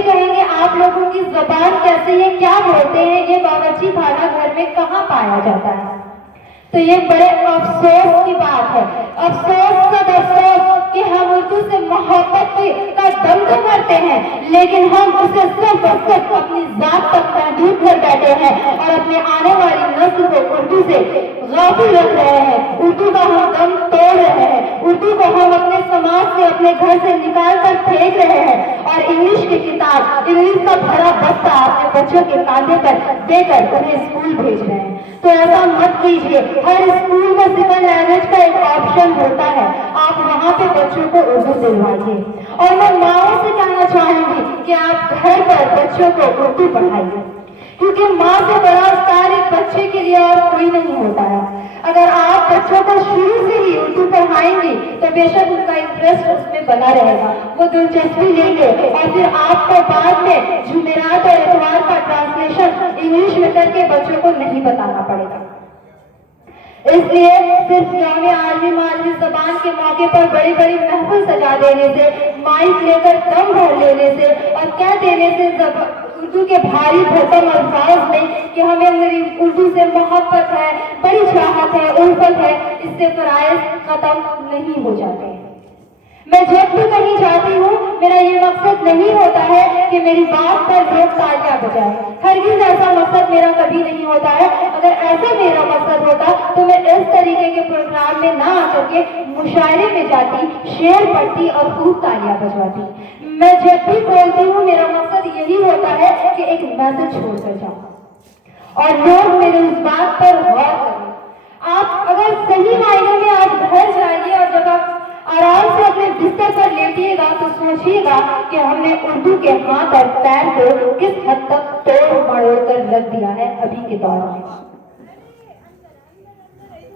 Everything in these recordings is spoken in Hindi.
बच्चे कहेंगे आप लोगों की ज़बान कैसी है, क्या बोलते हैं, ये बावर्ची खाना घर में कहाँ पाया जाता है। तो ये बड़े अफसोस की बात है, अफसोस सद अफसोस कि हम उर्दू से मोहब्बत का दम तो करते हैं, लेकिन हम उसे सिर्फ और सिर्फ अपनी जात तक महदूद कर बैठे हैं और अपने आने वाली नस्ल को उर्दू से गाफिल रख रहे हैं। उर्दू का हम दम तोड़ रहे हैं, उर्दू को हम अपने समाज से, अपने घर से निकाल कर फेंक रहे हैं और इंग्लिश की किताब, इंग्लिश का भरा बस्ता अपने बच्चों के कांधे पर देकर उन्हें स्कूल भेज रहे हैं। तो ऐसा मत कीजिए। हर स्कूल में सेकंड लैंग्वेज का एक ऑप्शन होता है, आप वहाँ पे बच्चों को उर्दू दिलवाइए। और मैं माओ से कहना चाहूंगी कि आप घर पर बच्चों को उर्दू पढ़ाइए, क्योंकि माँ से बड़ा स्टार एक बच्चे के लिए और कोई नहीं होता है। अगर आप बच्चों को शुरू से ही उर्दू पढ़ाएंगे तो बेशक उनका इंटरेस्ट उसमें बना रहेगा, वो दिलचस्पी लेंगे और फिर आपको बाद में जुमेरात और इतवार का ट्रांसलेशन इंग्लिश में करके बच्चों को नहीं बताना पड़ेगा। इसलिए सिर्फ यौम आलमी मालवी ज़बान के मौके पर बड़ी बड़ी महफिल सजा देने से, माइक लेकर दम भर लेने से और कह देने से उर्दू के भारी भरकम अल्फाज में कि हमें मेरी उर्दू से मोहब्बत है, बड़ी चाहत है, उल्फत है, इससे फराइज खत्म नहीं हो जाते हैं। मैं जब भी कहीं जाती हूँ मेरा ये मकसद नहीं होता है कि मेरी बात पर लोग तालियां बजाएं, हरगिज़ ऐसा मकसद मेरा कभी नहीं होता है। अगर ऐसा मेरा मकसद होता तो मैं इस तरीके के प्रोग्राम में ना आकर के मुशायरे में जाती, शेर पढ़ती और खूब तालियां बजवाती। मैं जब भी बोलती हूँ मेरा मकसद यही होता है कि एक मैसेज छोड़कर जाऊं और लोग मेरे उस बात पर गौर करें। आप अगर सही मायने में आज घर जाइए और जब आप आराम से अपने बिस्तर पर लेटिएगा तो सोचिएगा कि हमने उर्दू के हाथ और पैर को किस हद तक तोड़ मरोड़ कर रख दिया है अभी के दौर में।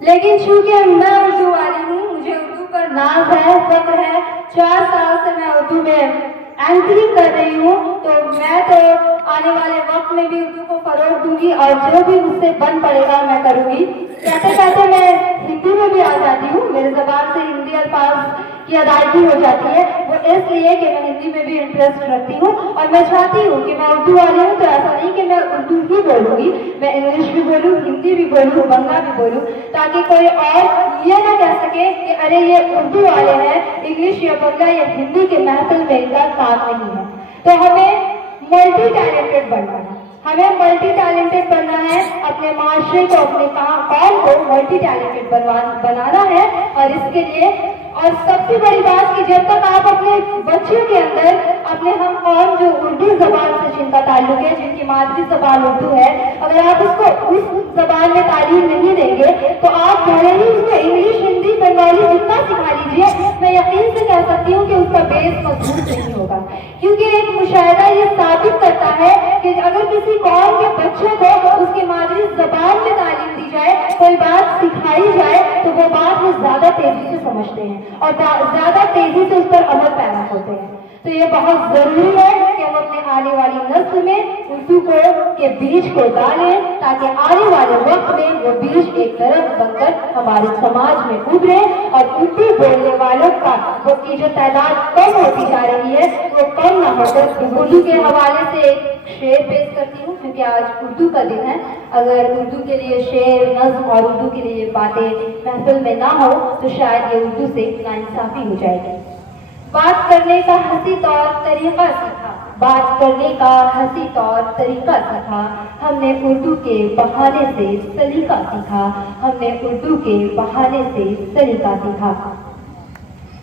लेकिन चूंकि मैं उर्दू वाली हूँ, मुझे उर्दू पर नाज है, फख्र है, 4 साल से मैं उर्दू में एंकरिंग कर रही हूँ, तो मैं तो आने वाले वक्त में भी उर्दू को फरोग दूंगी और जो भी मुझसे बन पड़ेगा मैं करूंगी। कहते कहते मैं हिंदी में भी आ जाती हूँ, मेरे जबान से हिंदी अल्फाज की अदायगी हो जाती है, वो इसलिए कि मैं हिंदी में भी इंटरेस्ट रखती हूँ और मैं चाहती हूँ कि मैं उर्दू वाली हूँ तो ऐसा नहीं कि मैं उर्दू ही बोलूँगी, मैं इंग्लिश भी बोलूँ, हिंदी भी बोलूँ, बंगला भी बोलूँ, ताकि कोई और ये ना कह सके कि अरे ये उर्दू वाले हैं, इंग्लिश या बंगला या हिंदी के महफिल में इनका काम नहीं है। तो हमें मल्टी टैलेंटेड बनना है, हमें मल्टी टैलेंटेड बनना है, अपने माशरे को, अपने कौम को मल्टी टैलेंटेड बनाना है। और इसके लिए और सबसे बड़ी बात कि जब तक आप अपने बच्चों के अंदर अपने हम कौम जो उर्दू जबान से जिनका ताल्लुक है, जिनकी मादरी जबान उर्दू है, अगर आप उसको उस जबान में तालीम नहीं देंगे तो आप भले ही उसको इंग्लिश, हिंदी, बंगाली जितना सिखा लीजिए, मैं यकीन से कह सकती हूँ कि उसका बेस मजबूत नहीं होगा। क्योंकि एक मुशाहिदा ये साबित करता है कि अगर किसी कौम के बच्चों को उसकी मादरी जबान में तालीम दी जाए, कोई बात सिखाई जाए, तो वो बात वो ज्यादा तेजी से समझते हैं और ज्यादा तेजी से उस पर अमल पैदा होते हैं। तो ये बहुत जरूरी है कि हम अपने आने वाली नस्ल में उर्दू के बीज को डालें, ताकि आने वाले वक्त में वो बीज एक दरख्त बनकर हमारे समाज में उभरे और उर्दू बोलने वालों का वो की जो तादाद कम होती जा रही है वो कम ना होकर। उर्दू के हवाले से एक शेर पेश करती हूँ, क्योंकि आज उर्दू का दिन है। अगर उर्दू के लिए शेर, नज़्म और उर्दू के लिए बातें महफिल में ना हो तो शायद ये उर्दू से नाइंसाफी हो जाएगी। बात करने का हंसी तौर तरीका सीखा, बात करने का हंसी तौर तरीका सीखा, हमने उर्दू के बहाने से सलीका सीखा, हमने उर्दू के बहाने से सलीका सीखा।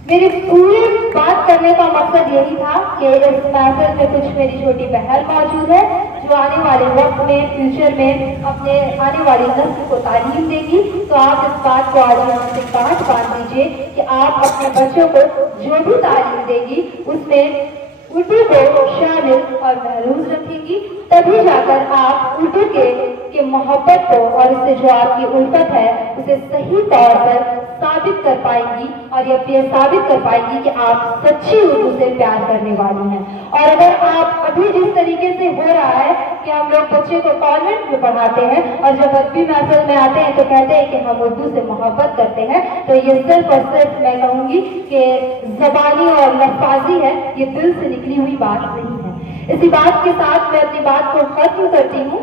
मेरी पूरी बात करने का मकसद यही था कि इस महफिल में कुछ मेरी छोटी बहन मौजूद है जो आने वाले वक्त में, फ्यूचर में अपने आने वाली नस्ल को तालीम देगी। तो आप इस बात को आज हमसे गांठ बांध दीजिए कि आप अपने बच्चों को जो भी तालीम देगी उसमें उर्दू को शामिल और महरूज रखेंगी, तभी जाकर आप उर्दू के मोहब्बत को और इससे जो आपकी उल्फत है उसे सही तौर पर साबित कर पाएंगी और ये साबित कर पाएंगी कि आप सच्ची उर्दू से प्यार करने वाली हैं। और अगर आप अभी जिस तरीके से हो रहा है कि हम लोग बच्चे को कॉन्वेंट में पढ़ाते हैं और जब अदबी महफिल में आते हैं तो कहते हैं कि हम उर्दू से मोहब्बत करते हैं, तो ये सिर्फ और सिर्फ मैं कहूँगी कि ज़बानी और लफ्ज़ी है, ये दिल से निकली हुई बात नहीं है। इसी बात के साथ मैं अपनी बात को खत्म करती हूँ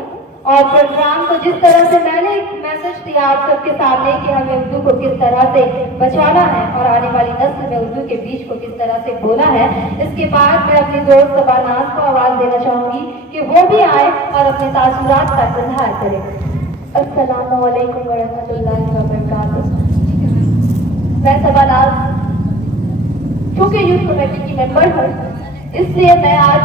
और प्रोग्राम को जिस तरह से मैंने एक मैसेज दिया आप सबके सामने कि हमें उर्दू को किस तरह से बचाना है और आने वाली नस्ल में उर्दू के बीच को किस तरह से बोला है, इसके बाद मैं अपनी दोस्त सबानाज को आवाज़ देना चाहूँगी कि वो भी आए और अपने तासुरात का इजहार करें। अस्सलामु अलैकुम वरहमतुल्लाहि वबरकातुहू। मैं सबानाज चूँकि यूथ कमेटी की मेंबर हूँ, इसलिए मैं आज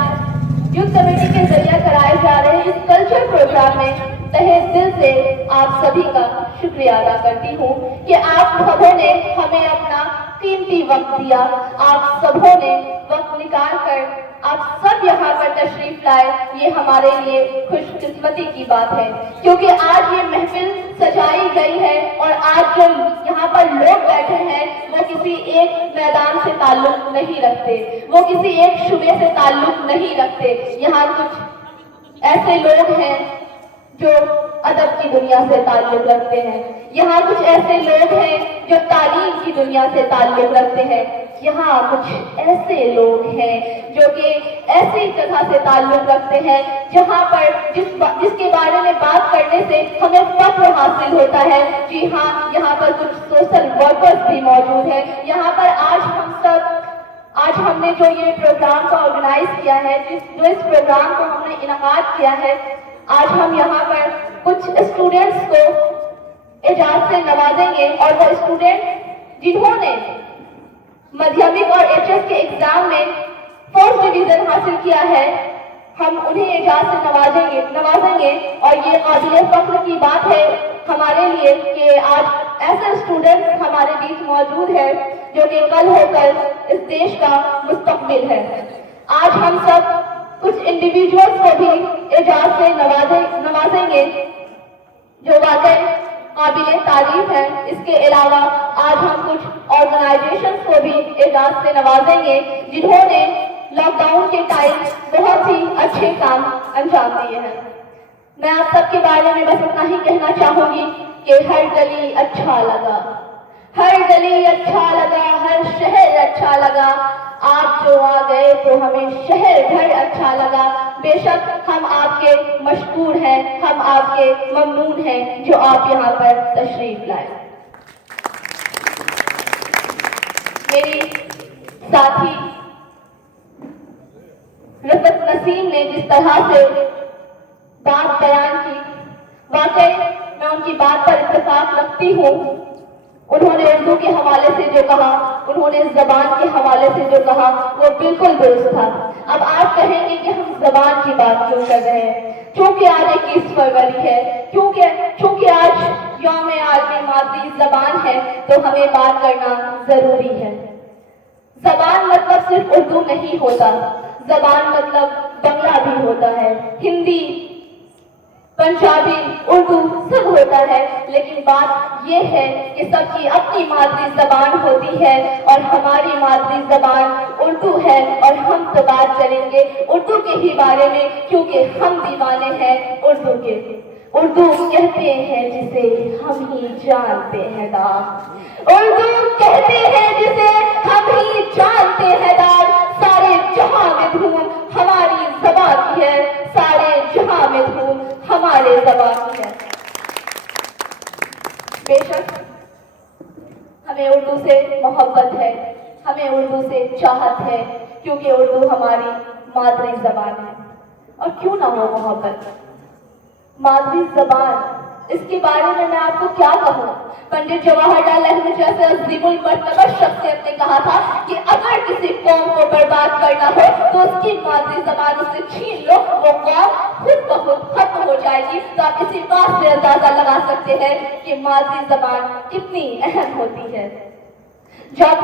यूथ कमेटी के जरिए कराए जा रहे इस कल्चर प्रोग्राम में तहे दिल से आप सभी का शुक्रिया अदा करती हूँ कि आप सबों ने हमें अपना कीमती वक्त दिया। आप सबों ने वक्त निकाल कर आप सब यहाँ पर तशरीफ लाए, ये हमारे लिए खुशकिस्मती की बात है, क्योंकि आज ये महफिल सजाई गई है और आज जो यहाँ पर लोग बैठे हैं वो किसी एक मैदान से ताल्लुक नहीं रखते, वो किसी एक शुबे से ताल्लुक नहीं रखते। यहाँ कुछ ऐसे लोग हैं जो अदब की दुनिया से ताल्लुक रखते हैं, यहाँ कुछ ऐसे लोग हैं जो तालीम की दुनिया से ताल्लुक रखते हैं, यहाँ कुछ ऐसे लोग हैं जो कि ऐसी जगह से ताल्लुक रखते हैं जहाँ पर जिसके बारे में बात करने से हमें फख्र हासिल होता है। जी हाँ, यहाँ पर कुछ सोशल वर्कर्स भी मौजूद हैं। यहाँ पर आज हमने जो ये प्रोग्राम को ऑर्गेनाइज किया है, जो इस प्रोग्राम को हमने इनाकाद किया है, आज हम यहाँ पर कुछ स्टूडेंट्स को एजाज से नवाजेंगे और वो स्टूडेंट जिन्होंने माध्यमिक और एचएस के एग्जाम में फर्स्ट डिवीजन हासिल किया है, हम उन्हें एजाज से नवाजेंगे और ये काबिल फख्र की बात है हमारे लिए कि आज ऐसे स्टूडेंट्स हमारे बीच मौजूद है जो कि कल होकर इस देश का मुस्तकबिल है। आज हम सब कुछ इंडिविजुअल्स को भी एजाज से नवाजेंगे जो वाकई काबिल तारीफ है। इसके अलावा आज हम कुछ ऑर्गेनाइजेशंस को भी एजाज से नवाजेंगे जिन्होंने लॉकडाउन के टाइम बहुत ही अच्छे काम अंजाम दिए हैं। मैं आप सबके बारे में बस इतना ही कहना चाहूंगी कि हर गली अच्छा लगा, हर गली अच्छा लगा, हर शहर अच्छा लगा। आप जो आ गए तो हमें शहर भर अच्छा लगा। बेशक हम आपके मशकूर हैं, हम आपके ममनून हैं जो आप यहाँ पर तशरीफ लाए। मेरी साथी रफ़त नसीम ने जिस तरह से बात बयान की, वाकई मैं उनकी बात पर इत्तेफाक रखती हूँ। उन्होंने उर्दू के हवाले से जो कहा, उन्होंने जबान के हवाले से जो कहा, वो बिल्कुल दुरुस्त था। अब आप कहेंगे कि हम जबान की बात क्यों कर रहे हैं? क्योंकि आज 21 फरवरी है, क्योंकि आज यौम आलमी मादरी जबान है, तो हमें बात करना जरूरी है। जबान मतलब सिर्फ उर्दू नहीं होता, जबान मतलब बंगला भी होता है, हिंदी, पंजाबी, उर्दू सब होता है। लेकिन बात यह है कि सबकी अपनी मादरी जबान होती है और हमारी मादरी जबान उर्दू है और हम तो बात करेंगे उर्दू के ही बारे में, क्योंकि हम दीवाने हैं उर्दू के। उर्दू कहते हैं जिसे हम ही जानते हैं दाग, उर्दू कहते हैं जिसे हम ही जानते हैं दाग। सारे जहां में धूम हमारी ज़बान की है, सारे जहां में धूम हमारे ज़बान की है। बेशक हमें उर्दू से मोहब्बत है, हमें उर्दू से चाहत है, क्योंकि उर्दू हमारी मादरी ज़बान है। और क्यों ना हो मोहब्बत, मादरी जबान, इसके बारे में मैं आपको क्या कहूँ। पंडित जवाहरलाल नेहरू जैसे अज़ीमुल मर्तबा शख्सियत ने कहा था कि अगर किसी कौम को बर्बाद करना हो तो उसकी मादरी जबान उससे छीन लो, वो कौम खुद ब खुद खत्म हो जाएगी। तो आप इसी बात से अंदाजा लगा सकते हैं कि मादरी जबान कितनी अहम होती है। जब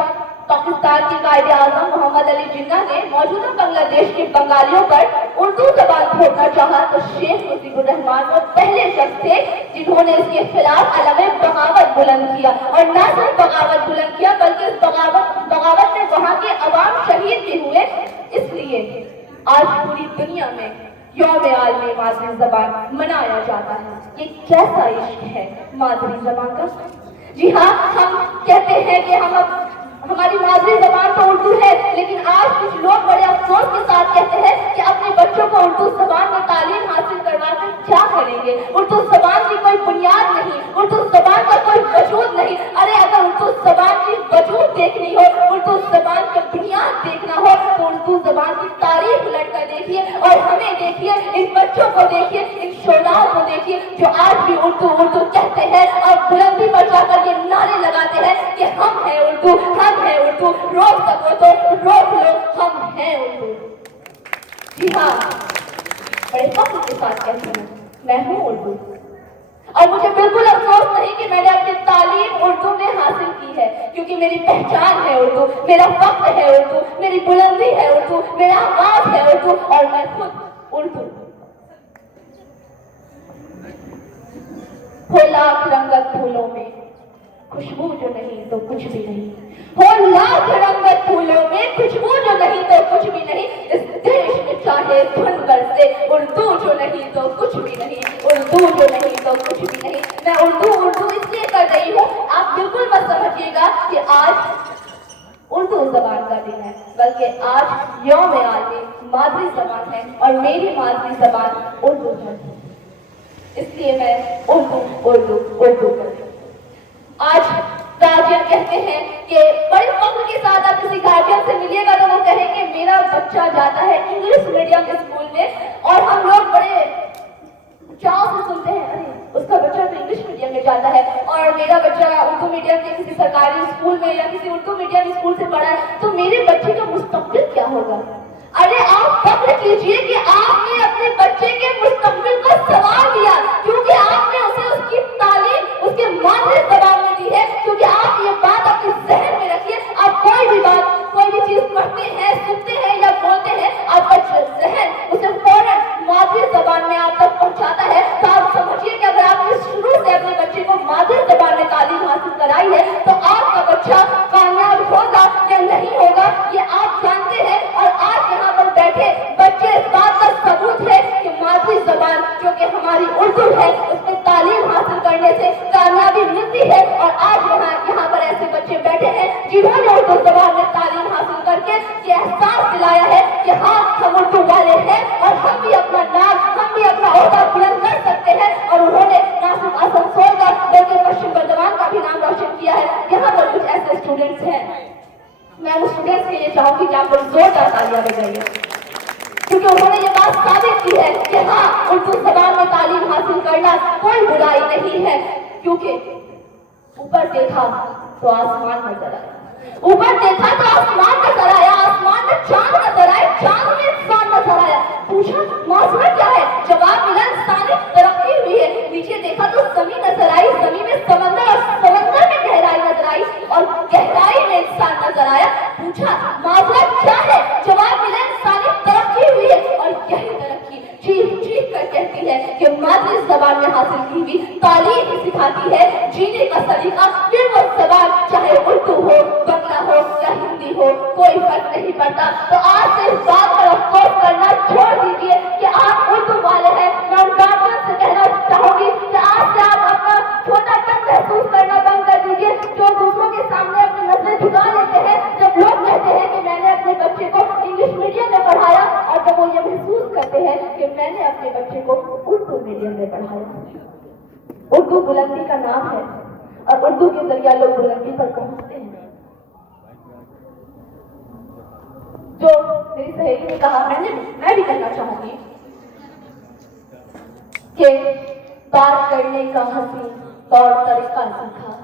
पाकिस्तान के कायदे आज़म मोहम्मद अली जिन्ना ने मौजूदा बांग्लादेश के बंगालियों पर उर्दू जबान थोपना चाहा, तो शेख मुजीबुर रहमान वो पहले शख्स थे जिन्होंने इसके खिलाफ अलमे बगावत बुलंद किया। और न सिर्फ बगावत बुलंद किया, बल्कि इस बगावत में वहां के अवाम शहीद भी हुए। इसलिए आज पूरी दुनिया में यौम आलमी मादरी जबान मनाया जाता है। ये कैसा इश्क है मादरी जबान का। जी हाँ, हम कहते हैं कि हमारी मादरी जबान तो उर्दू है, लेकिन आज कुछ लोग बड़े अफसोस के साथ कहते हैं कि अपने बच्चों को उर्दू जबान में तालीम हासिल करवाकर क्या करेंगे। उर्दू जबान की कोई बुनियाद नहीं, उर्दू जबान का कोई वजूद नहीं। अरे अगर उर्दू जबान की वजूद देखनी हो, उर्दू जबान की बुनियाद देखना हो, तो उर्दू जबान की तारीफ उलट कर देखिए और हमें देखिए, इन बच्चों को देखिए, इन शोधाओं को देखिए जो आज भी उर्दू उर्दू कहते हैं और बुलंदी पर जाकर ये नारे लगाते हैं कि हम हैं उर्दू, हम हैं उर्दू, रोक सको तो रोक लो, हम हैं उर्दू। जी हाँ, बड़े फख्र के साथ कहती हूँ, मैं हूँ उर्दू और मुझे बिल्कुल अफसोस नहीं कि मैंने अपनी तालीम उर्दू में हासिल की है, क्योंकि मेरी पहचान है उर्दू, मेरा फख्र है उर्दू, मेरी बुलंदी है उर्दू, मेरा आवाज है उर्दू और मैं खुद उर्दू। हो लाख रंगत फूलों में खुशबू जो नहीं तो कुछ भी नहीं, हो लाख रंगत फूलों में खुशबू जो नहीं तो कुछ भी नहीं, इस देश में चाहे धुन बरसे उर्दू जो नहीं तो कुछ भी नहीं, उर्दू जो नहीं तो कुछ भी नहीं। मैं उर्दू उर्दू इसलिए कर रही हूँ, आप बिल्कुल मत समझिएगा कि आज उर्दू जबान का दिन है, बल्कि आज यौम आलमी मादरी जबान है और मेरी मादरी जबान उर्दू है, इसलिए मैं उर्दू उर्दू उर्दू करती हूँ। आज गार्जियन कहते हैं कि बड़े फख्र के साथ आप किसी गार्जियन से मिलिएगा तो वो कहेंगे मेरा बच्चा जाता है इंग्लिश मीडियम स्कूल में, और हम लोग बड़े चाव से सुनते हैं अरे उसका बच्चा तो इंग्लिश मीडियम में जाता है और मेरा बच्चा उर्दू मीडियम के किसी सरकारी स्कूल में या किसी उर्दू मीडियम स्कूल से पढ़ा है, तो मेरे बच्चे का मुस्तकबिल क्या होगा। अरे आप फख्र कीजिए कि आपने अपने बच्चे के मुस्तकबिल को सवाल दिया, क्योंकि आपने उसे उसकी तालीम उसके मादरी जबान में दी है। क्योंकि आप ये बात अपने जहन में रखिए, आप कोई भी बात कोई भी चीज पढ़ते हैं, सुनते हैं या बोलते हैं, आपका जहन उसे फौरन मादरी जबान में आप तक पहुंचाता है। तो आप समझिए कि अगर आपने शुरू से अपने बच्चे को मादरी जबान में तालीम हासिल कराई है तो आपका बच्चा कामयाब होगा या नहीं होगा ये आप जानते हैं। और आज यहाँ पर बैठे बच्चे इस बात का सबूत है कि मादरी जबान जो कि हमारी उर्दू है उसमें तालीम हासिल करने से कामयाबी मिलती है। और आज यहाँ पर ऐसे बच्चे बैठे हैं जिन्होंने उर्दू जबान में तालीम हासिल करके ये एहसास दिलाया है कि हाँ हम उर्दू वाले हैं और हम भी अपना नाम हम भी अपना ओहदा बुलंद कर सकते हैं। और उन्होंने ना सिर्फ आसनसोल का बल्कि पश्चिम बर्दवान का भी नाम रोशन किया है। यहाँ पर कुछ ऐसे स्टूडेंट्स हैं, मैं उन स्टूडेंट्स के लिए चाहूंगी कि आप लोग जोरदार तालियां बजाइए, क्योंकि उन्होंने ये बात साबित की है कि हाँ उर्दू जबान में तालीम हासिल करना कोई बुराई नहीं है। क्योंकि ऊपर देखा तो आसमान नजर आया, ऊपर देखा तो आसमान नजर आया, आसमान में चांद नजर आए, चांद में इंसान नजर आया। पूछा माजरा क्या है, जवाब मिला इंसानी तरक्की हुई है। नीचे देखा तो जमीन नजर आई, जमीन में समंदर और समंदर में गहराई नजर आई और गहराई में इंसान नजर आया। पूछा माजरा क्या है, जवाब मिला इंसानी तरक्की हुई है। और यही तरक्की चीख चीख कर कहती है कि मादरी जबान में हासिल की हुई तालीम सिखाती है जीने का सलीका। फिर वो जबान चाहे उर्दू हो, बंगला हो या हिंदी हो, कोई फर्क नहीं पड़ता। तो आज से इस बात पर अफसोस करना छोड़ दीजिए कि आप उर्दू वाले हैं। मैं उन गार्जियन से कहना चाहूंगी कि आज से आप अपना छोटापन महसूस करना बंद कर दीजिए, जो दूसरों के सामने अपनी नजरें झुका लेते हैं। जब लोग कहते हैं कि मैंने अपने बच्चे को इंग्लिश मीडियम में पढ़ाया, और जब वो ये महसूस करते हैं कि मैंने अपने बच्चे को उर्दू मीडियम में पढ़ाया। उर्दू बुलंदी का नाम है और उर्दू के जरिए लोग बुलंदी पर पहुंचते हैं। जो मेरी सहेली ने कहा, मैं भी कहना चाहूंगी कि बात करने का हसीन तौर तरीका सीखा,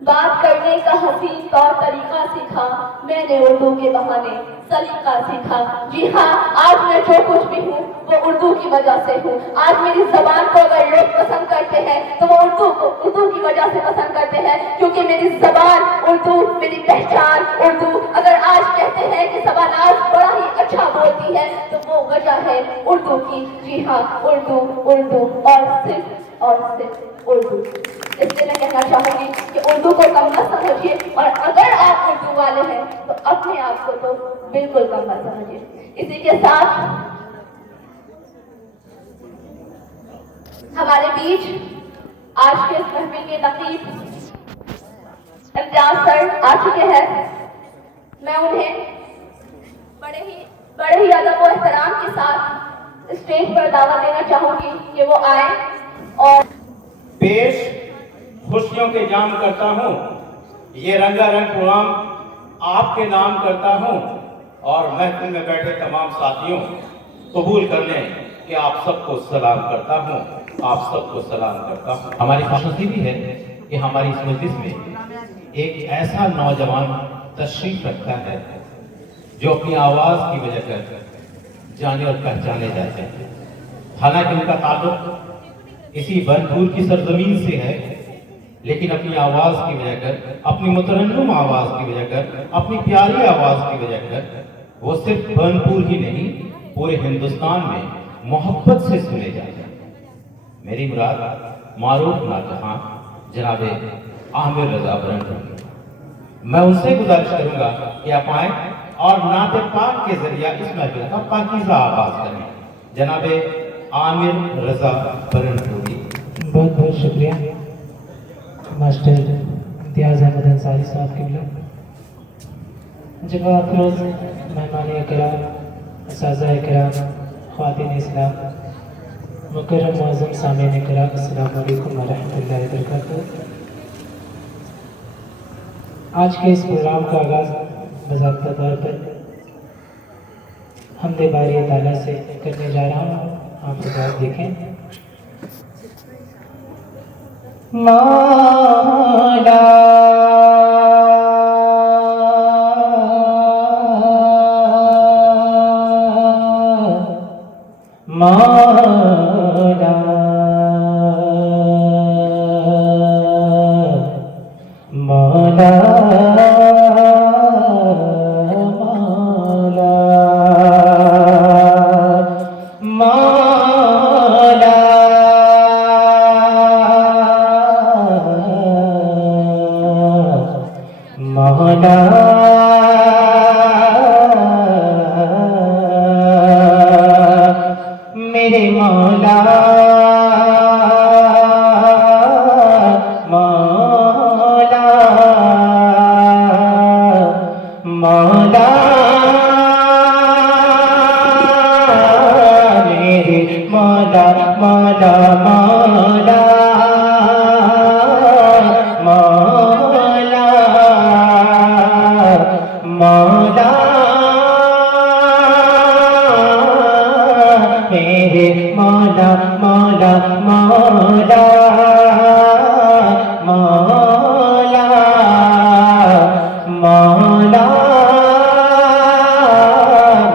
बात करने का हसीन तौर तरीका सीखा मैंने उर्दू के बहाने सलीका सीखा। जी हाँ, आज मैं जो कुछ भी हूँ वो उर्दू की वजह से हूँ। आज मेरी जबान को अगर लोग पसंद करते हैं तो वो उर्दू की वजह से पसंद करते हैं, क्योंकि मेरी जबान उर्दू, मेरी पहचान उर्दू। अगर आज कहते हैं कि शबानाज बड़ा ही अच्छा बोलती है तो वो वजह है उर्दू की। जी हाँ, उर्दू उर्दू और सिर्फ उर्दू। इसलिए मैं कहना चाहूंगी कि उर्दू को कम न समझिए, और अगर आप उर्दू वाले हैं तो अपने आप को तो बिल्कुल कम न समझिए। इसी के साथ हमारे बीच आज के इस महफिल के नकीब इम्तियाज सर आ चुके हैं। मैं उन्हें बड़े ही अदब और एहतराम के साथ स्टेज पर दावत देना चाहूंगी कि वो आए और पेश खुशियों के जाम करता हूँ, ये रंगारंग प्रोग्राम आपके नाम करता हूँ और महफिल में बैठे तमाम साथियों कबूल कर लें कि आप सबको सलाम करता हूँ, आप सबको सलाम करता हूँ। हमारी खुशनसीबी है कि हमारी इस मजलिस में एक ऐसा नौजवान तशरीफ रखता है जो अपनी आवाज की वजह कर जाने और पहचाने जाते हैं। हालांकि उनका ताल्लुक इसी बनपुर की सरजमीन से है, लेकिन अपनी आवाज की वजह कर, अपनी मुतरन्नुम आवाज की वजह कर, अपनी प्यारी आवाज की वजह कर वो सिर्फ बनपुर ही नहीं पूरे हिंदुस्तान में मोहब्बत से सुने जाते हैं। मेरी मुराद मारूफ नाजहां जनाबे आमिर रजा बरन। मैं उनसे गुजारिश करूंगा कि आप आए और नाते पाक के जरिए इस महफिल का पाकीज़ा आगाज करें। जनाबे आमिर रजा बरनपुरी। बहुत बहुत शुक्रिया मास्टर इम्तियाज़ अहमद अंसारी साहब के लिए। जनाब अफरोज़ मेहमान इकराम, असातिज़ा इकराम, ख़वातीन इस्लाम, मुकर्रम मुअज़्ज़म सामीन इकराम, अस्सलामु अलैकुम व रहमतुल्लाहि व बरकातुहू। आज के इस प्रोग्राम का आगाज़ बाज़ाब्ता तौर पर हमदे बारी ताला से करने जा रहा हूँ। आप लोग देखें। मौला मौला मौला मौला मेरे मौला मौला मौला मेरे मौला मौला मौला मौला मेरे मौला मौला मौला मौला मौला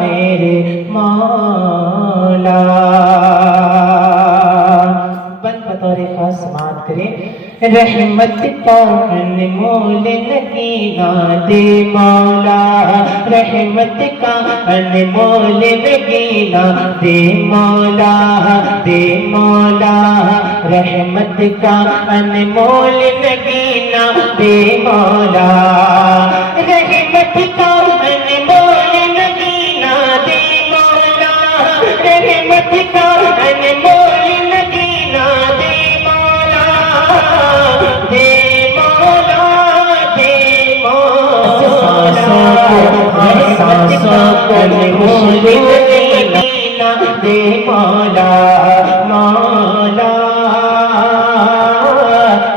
मेरे मौला। बंद बतौर खास समाअत करें। रहमत का अनमोल नगीना दे मौला, रहमत का अनमोल नगीना दे मौला, दे मौला, रहमत का अनमोल नगीना दे मौला, रहमत का अनमोल नगीना दे मौला, रहमत का अनमोल नगीना दे मौला, दे मौला, दे मौला, सांसों को अनमोल नगीना दे मौला, मौला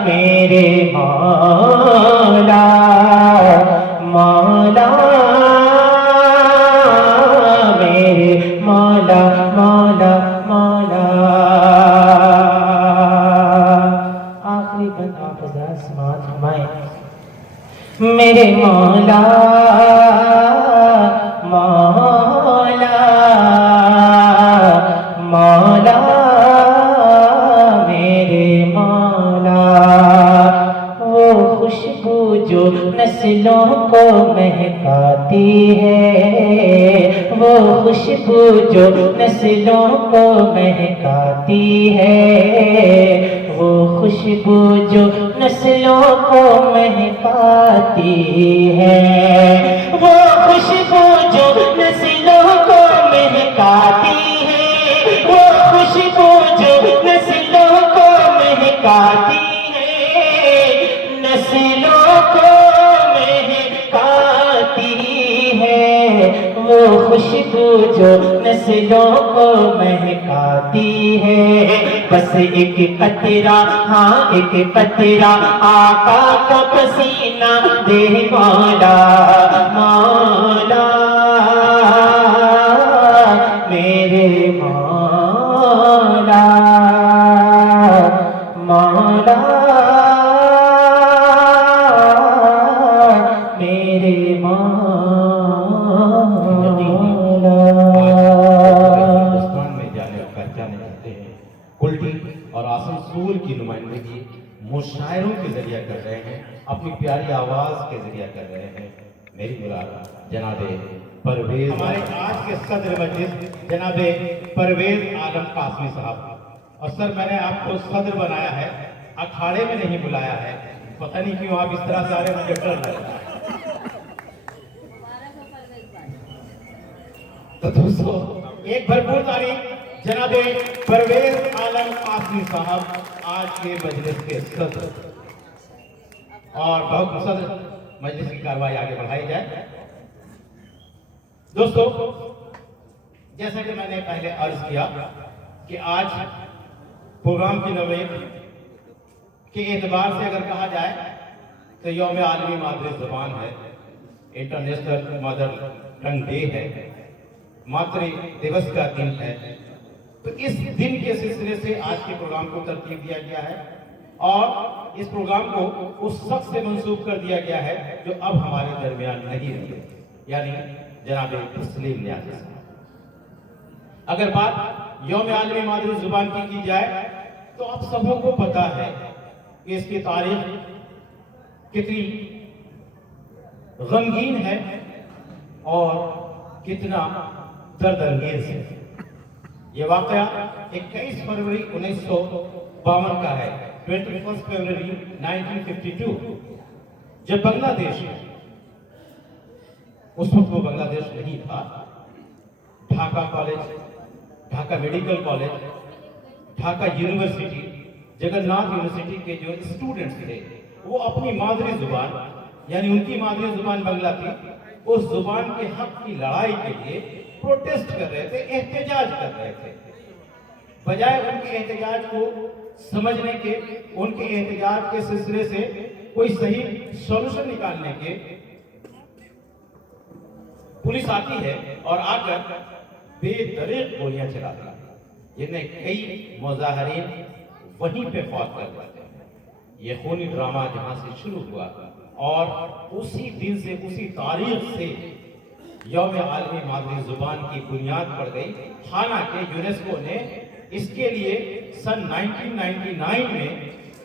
मेरे मौला मौला मेरे मौला मौला मौला। आखिरी बंद आप हज़ार समाअत फरमाएं। मेरे मौला मौला मौला मेरे मौला, वो खुशबू जो नस्लों को महकाती है, वो खुशबू जो नस्लों को महकाती है, वो खुशबू जो नस्लों को महकाती है, वो खुशबू जो नस्लों को महकाती है, वो खुशबू जो नस्लों को महकाती है, नस्लों को महकाती खुशबू जो नस्लों को महकाती है। बस एक कतरा, हाँ एक कतरा आका का पसीना दे मौला, मौला मेरे मौला, मौला मेरे मौला। हिंदुस्तान में जाने पहचाने जाते हैं। कुल्टी और आसनसोल की नुमाइंदगी मुशायरों के जरिए कर रहे हैं, अपनी प्यारी आवाज के जरिए कर रहे हैं। मेरी मुराद जनाबे परवेज, हमारे आज के सदर मजलिस जनाबे परवेज आलम कासमी साहब। और सर मैंने आपको सदर बनाया है, अखाड़े में नहीं बुलाया है। पता नहीं क्यों आप इस तरह से आ रहे, मुझे डर लग रहा है। तो दोस्तों एक भरपूर तारीफ जनाबे परवेज आलम कासमी साहब आज के मजलिस के सदर। और बहुत सदर मजलिस की कार्रवाई आगे बढ़ाई जाए। दोस्तों जैसा कि मैंने पहले अर्ज किया कि आज प्रोग्राम की नवेद के एतबार से अगर कहा जाए तो यौम आलमी मादरी ज़बान है, इंटरनेशनल मदर टंग डे है, मातृ दिवस का दिन है। तो इस दिन के सिलसिले से आज के प्रोग्राम को तरतीब दिया गया है और इस प्रोग्राम को उस शख्स से मंसूब कर दिया गया है जो अब हमारे दरमियान नहीं रहे, यानी जनाबे तस्लीम न्याज़ी साहब। अगर बात यौम आलमी मादरी ज़ुबान की जाए तो आप सबों को पता है कि इसकी तारीख कितनी गमगीन है और कितना दर्दअंगेज है। ये वाकया 21 फरवरी 1952 का है, 21 फरवरी 1952, जब बांग्लादेश, उस वक्त वो बांग्लादेश नहीं था, Dhaka college, Dhaka medical college, Dhaka university, Jagannath university के जो स्टूडेंट्स थे वो अपनी मादरी जुबान, यानी उनकी मादरी जुबान बांग्ला थी, उस जुबान के हक की लड़ाई के लिए प्रोटेस्ट कर रहे थे, एहतजाज कर रहे थे। बजाय उनके एहतजाज को समझने के, उनके एहतजाज के सिलसिले से कोई सही सॉल्यूशन निकालने के, पुलिस आती है और आकर बेदरीग गोलियां चलाती है, जिनमें कई मुजाहिरीन वहीं पे फौत कर जाते हैं। ये खूनी ड्रामा जहां से शुरू हुआ और उसी दिन से, उसी तारीख से यौम आलमी मादरी जुबान की बुनियाद पड़ गई। हालांकि यूनेस्को ने इसके लिए सन 1999 में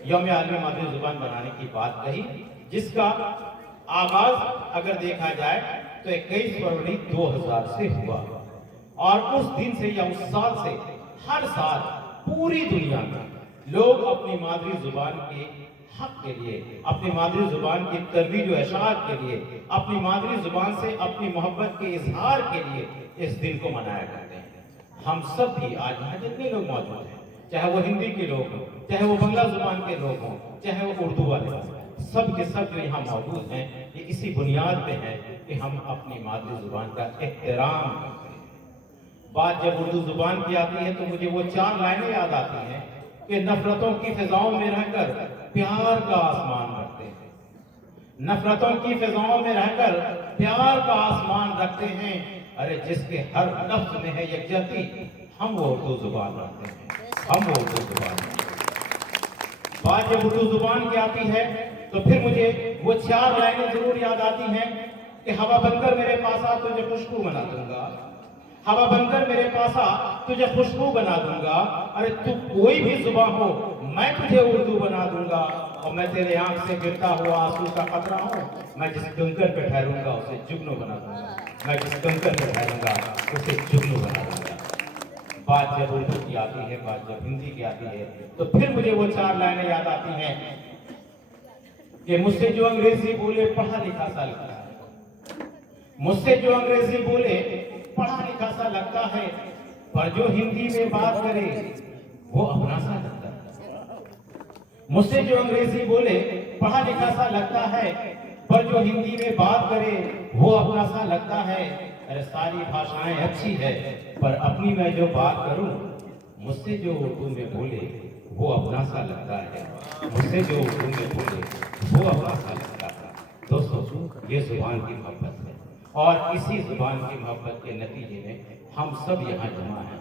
यौम आलमी मादरी जुबान बनाने की बात कही, जिसका आगाज अगर देखा जाए तो 21 फरवरी 2000 से हुआ और उस दिन से या उस साल से हर साल पूरी दुनिया में लोग अपनी मादरी जुबान के हक के लिए, अपनी मादरी जुबान की तरवीज व इशाअत के लिए, अपनी मादरी जुबान से अपनी मोहब्बत के इजहार के लिए इस दिन को मनाया करते हैं। हम सब भी आज यहाँ जितने लोग मौजूद हैं, चाहे वो हिंदी के लोग हों, चाहे वो बांग्ला जुबान के लोग हों, चाहे वो उर्दू वाले हों, सब के सब जो यहाँ मौजूद हैं ये इसी बुनियाद पे है कि हम अपनी मादरी जुबान का एहतराम करें। बात जब उर्दू जुबान की आती है तो मुझे वो 4 लाइनें याद आती हैं कि नफरतों की फिजाओं में रहकर प्यार का आसमान रखते हैं, नफरतों की फिजाओं में रहकर प्यार का आसमान रखते हैं। अरे जिसके हर लफ्ज में है यकजहती, हम वो उर्दू जुबान रखते हैं, हम वो उर्दू जुबान। बात जब उर्दू जुबान की आती है तो फिर मुझे वो 4 लाइनें जरूर याद आती हैं कि हवा बनकर मेरे पास आ तुझे खुशबू बना दूंगा, हवा बनकर मेरे पास आ तुझे खुशबू बना दूंगा। अरे तू कोई भी जुबान हो मैं तुझे उर्दू बना दूंगा और मैं तेरे आंख से गिरता हुआ आंसू का कतरा हूँ, मैं जिस कंकर पे ठहरूंगा उसे जुगनू बना दूंगा, मैं जिस कंकर पे ठहरूंगा उसे जुगनू बना दूंगा। बात जब उर्दू की आती है, बात जब हिंदी की आती है तो फिर मुझे वो 4 लाइनें याद आती हैं कि मुझसे जो अंग्रेजी बोले पढ़ा लिखा सा लगता है, मुझसे जो अंग्रेजी बोले पढ़ा लिखा सा लगता है, पर जो हिंदी में बात करे वो अपना सा लगता है। मुझसे जो अंग्रेजी बोले पढ़ा लिखा सा लगता है, पर जो हिंदी में बात करे वो अपना सा लगता है। अरे सारी भाषाएं अच्छी है, पर अपनी मैं जो बात करूं, मुझसे जो उर्दू में बोले वो अपना सा लगता है, मुझसे जो उर्दू में बोले वो अपना सा लगता है। दोस्तों, ये जुबान की मोहब्बत है और इसी जुबान की मोहब्बत के नतीजे में हम सब यहाँ जमा हैं।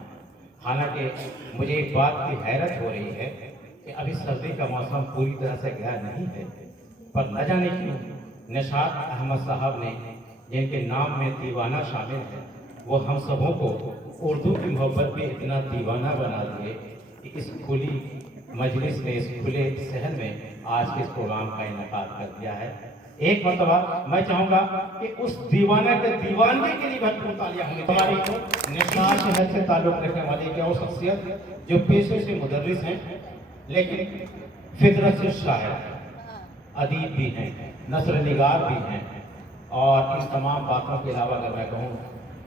हालांकि मुझे एक बात की हैरत हो रही है कि अभी सर्दी का मौसम पूरी तरह से गया नहीं है, पर न जाने क्यों निशात अहमद साहब ने, जिनके नाम में दीवाना शामिल है, वो हम सबों को उर्दू की मोहब्बत में इतना दीवाना बना दिए कि इस खुली मजलिस में, इस खुले सहन में आज के इस प्रोग्राम का इनेकाद कर दिया है। एक मरतबा मैं चाहूँगा कि उस दीवाना के दीवानगी के लिए भरपूर तालियां होंगी। हमारी निशात शहर से ताल्लुक़ रखने वाली क्या वो शख्सियत जो पेशे से मुदर्रिस हैं, लेकिन फितरत से शायर, अदीब भी हैं, नस्र निगार भी हैं, और इन तमाम बातों के अलावा अगर मैं कहूँ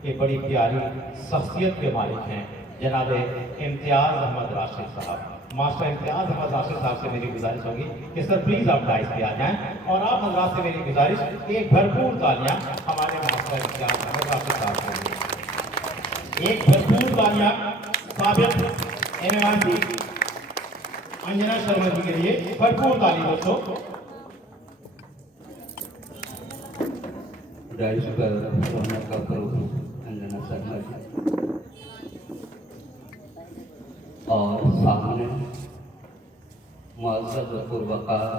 कि बड़ी प्यारी शख्सियत के मालिक हैं जनाब इम्तियाज़ अहमद राशिद साहब। मास्टर इम्तियाज़ अहमद राशिद साहब से मेरी गुजारिश होगी कि सर प्लीज़ आप डाइस पे आ जाएं, और आप हजरात से मेरी गुजारिश कि एक भरपूर तालियां हमारे मास्टर इम्तियाज़ अहमद राशिद साहब के लिए, एक भरपूर तालियां साबिक एमएमआरसी अंजना शर्मा जी के लिए, भरपूर ताली दोस्तों। डाइस पर रौनक का करो अंजना शर्मा जी, और सामने मुअज़्ज़ज़ व पुरवक़ार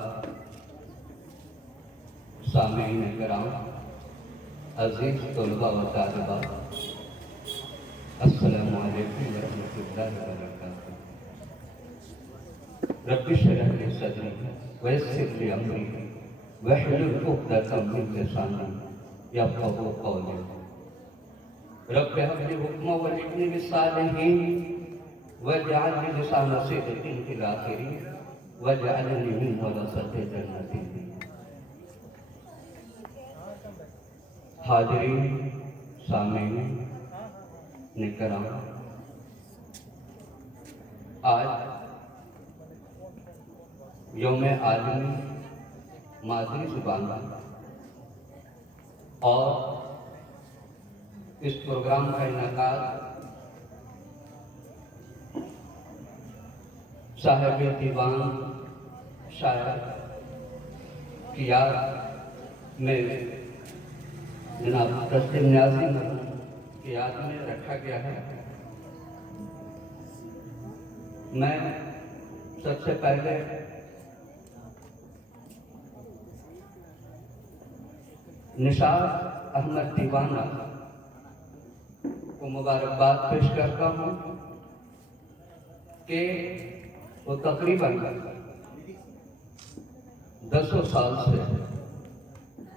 सामीईन किराम, अज़ीज़ तलबा व तालिबात, अस्सलामु अलैकुम व रहमतुल्लाहि व बरकातुहू। रब्बि इश्रह ली सदरी व यस्सिर ली अमरी वहलुल उक़दतम मिन लिसानी यफ़क़हू क़ौली। रब्बि हब ली हुक्मन व अल्हिक़नी बिस्सालिहीन वजअलनी लिसाना सिद्क़िन फ़िल आख़िरीन वजअलनी मिन वरसति जन्नतिन। हाज़रीन, सामीईन किराम, आज यौम आलमी मादरी ज़ुबान और इस प्रोग्राम का इनेकाद साहिब दीवान शायर की याद में जनाब तस्लीम न्याज़ी की याद में रखा गया है। मैं सबसे पहले निशात अहमद दीवाना को मुबारकबाद पेश करता हूँ कि वो तकरीबन 10 साल से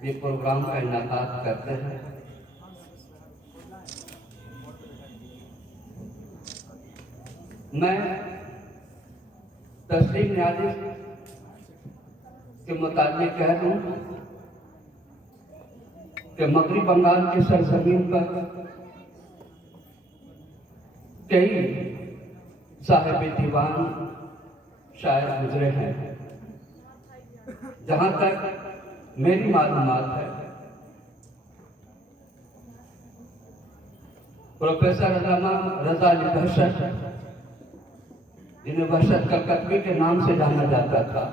ये प्रोग्राम का इनेकाद करते हैं। मैं तस्लीम न्याज़ी के मुताबिक कह दूं कि मगरबी बंगाल की सरजमीन पर कई साहिब दीवान शायर गुजरे हैं। जहाँ तक मेरी मालूमात है, प्रोफेसर अल्लामा रज़ा अली बहशत, जिन्हें बहशत कलकत्वी के नाम से जाना जाता था,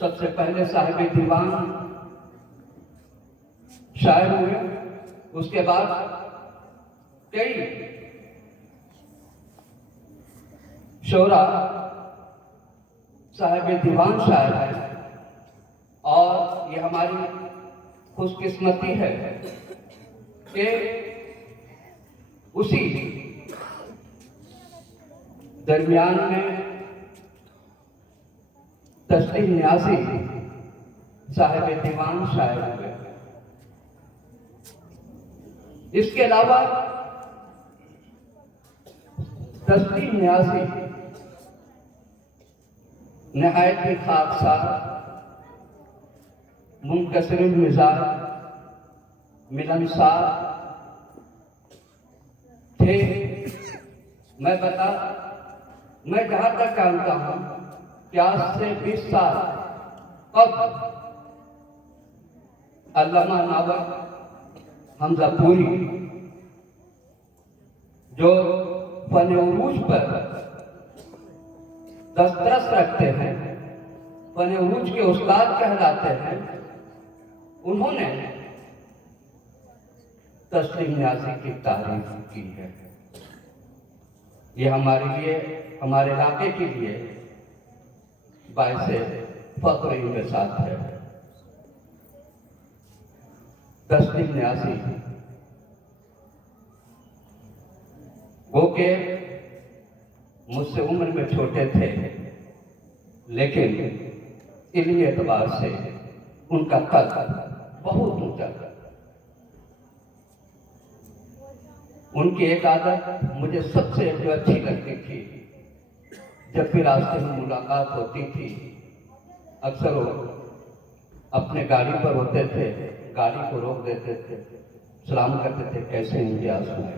सबसे पहले साहिब दीवान शायर हुए। उसके बाद कई शोरा साहिब दीवान शायर है, और ये हमारी खुशकिस्मती है कि उसी दरमियान में तस्लीम न्याज़ी साहिब दीवान शायर हुए। इसके अलावा तस्लीम न्याज़ी नहायत ही खाकसार, मुनकसिरुल मिजाज, मिलनसार थे। मैं जहाँ तक जानता हूँ कि आज से 20 साल कब अल्लामा नावल हमज़ापुरी जो फन उरूज पर दस्तरस रखते हैं, फन उरूज के उस्ताद कहलाते हैं, उन्होंने तस्लीम न्याज़ी की तारीफ की है। ये हमारे लिए, हमारे इलाके के लिए बाइसे फख्र इनके साथ है। तस्लीम न्याज़ी वो के मुझसे उम्र में छोटे थे, लेकिन इल्मी एतबार से उनका कद बहुत ऊंचा था। उनकी एक आदत मुझे सबसे जो अच्छी लगती थी, जब भी रास्ते में मुलाकात होती थी, अक्सर वो अपने गाड़ी पर होते थे, गाड़ी को रोक देते थे, सलाम करते थे, कैसे इम्तियाज हुए।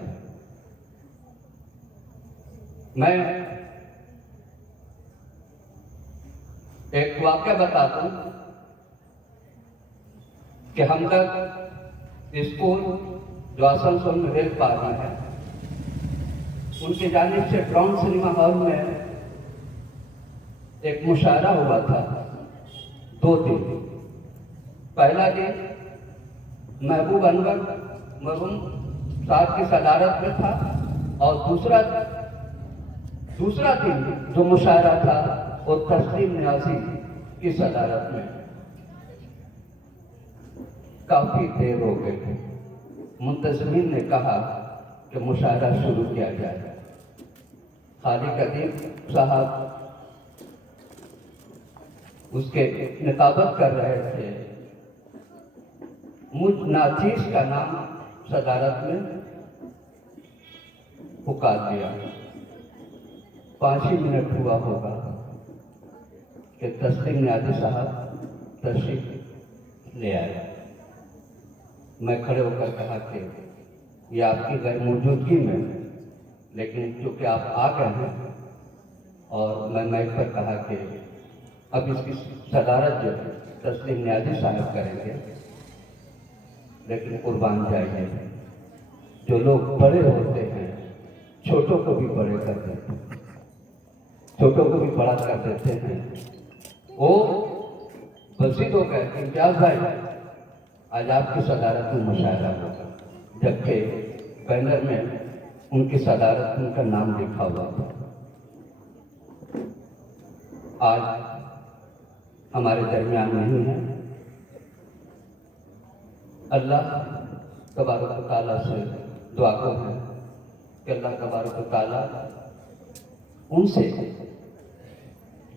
मैं एक वाक्य बता दूं कि हम तक स्कूल जो आसनसोल में रेल पा रही है, उनकी जानिब से ब्राउन सिनेमा हॉल में एक मुशायरा हुआ था 2 दिन। पहला दिन महबूब अनवर मरहूम साहब की सदारत में था, और दूसरा दिन जो मुशायरा था वो तस्लीम न्याज़ी की सदारत में। काफी देर हो गई थी। मुंतज़मीन ने कहा कि मुशायरा शुरू किया जाए। खालिक अदीब साहब उसके निताबत कर रहे थे। मुझ नाचीज का नाम सदारत में पुकार दिया। 5 ही मिनट हुआ होगा कि तस्लीम न्याज़ी साहब तशरीफ ले आए। मैं खड़े होकर कहा कि ये आपकी गैर मौजूदगी में, लेकिन चूँकि आप आ गए हैं, और मैं माइक पर कहा कि अब इसकी सदारत जो तस्लीम न्याज़ी साहब करेंगे, लेकिन कुर्बान जाइए, जो लोग बड़े होते हैं छोटों को भी बड़े कर देते हैं, छोटों को भी बड़ा कर देते हैं। वो बसीद हो गए इम्तियाज भाई, आज आपकी सदारत में मुशायरा होगा, जबकि बैनर में उनकी सदारत में उनका नाम लिखा हुआ था। आज हमारे दरमियान नहीं है। अल्लाह तबारक व तआला से दुआ को है कि अल्लाह तबारक व तआला उनसे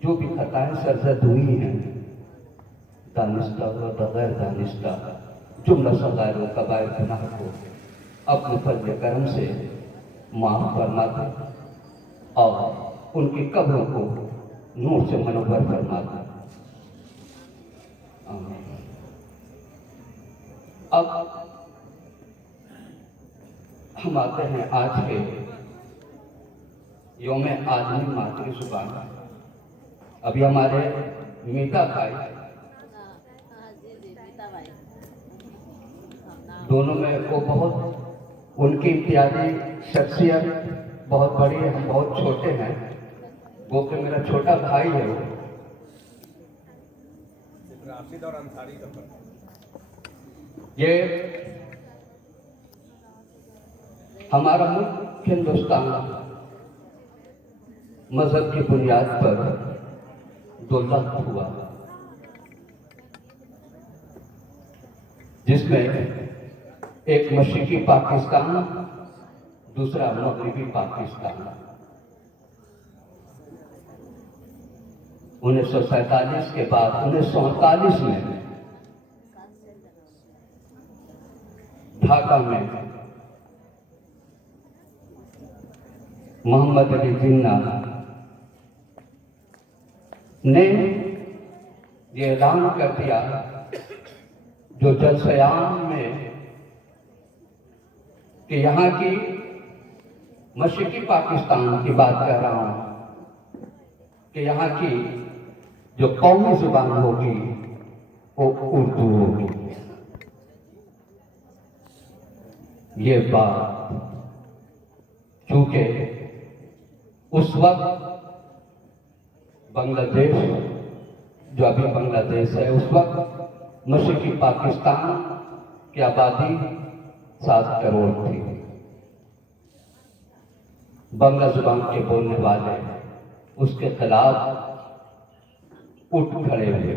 जो भी खताएं सरजद हुई हैं, दानिस्ता व बगैर दानिस्ता, जुमला सगायर व कबायर गुनाह को अपने फजल करम से माफ फरमा दे, और उनकी कब्रों को नूर से मनोवर फरमा दे। अब हम आते हैं आज के यौम आदमी मातृ जुबान। अभी हमारे मीता भाई दोनों में वो बहुत, उनकी इम्तियाजी शख्सियत बहुत बड़ी है। हम बहुत छोटे हैं, वो कि मेरा छोटा भाई है। वो ये हमारा मुल्क हिंदुस्तान मजहब की बुनियाद पर 2 लाख हुआ, जिसमें एक मशरिकी पाकिस्तान, दूसरा मगरिबी पाकिस्तान। 1947 के बाद 1948 में ढाका में मोहम्मद अली जिन्ना ने ये ऐलान कर दिया, जो जलसयाम में, कि यहाँ की मशरिकी पाकिस्तान की बात कर रहा हूँ, कि यहाँ की जो कौमी जुबान होगी वो उर्दू होगी। ये बात चूंकि क्योंकि उस वक्त बांग्लादेश, जो अभी बांग्लादेश है, उस वक्त मशरकी पाकिस्तान की आबादी 7 करोड़ थी। बांग्ला जुबान के बोलने वाले उसके खिलाफ उठ खड़े हुए,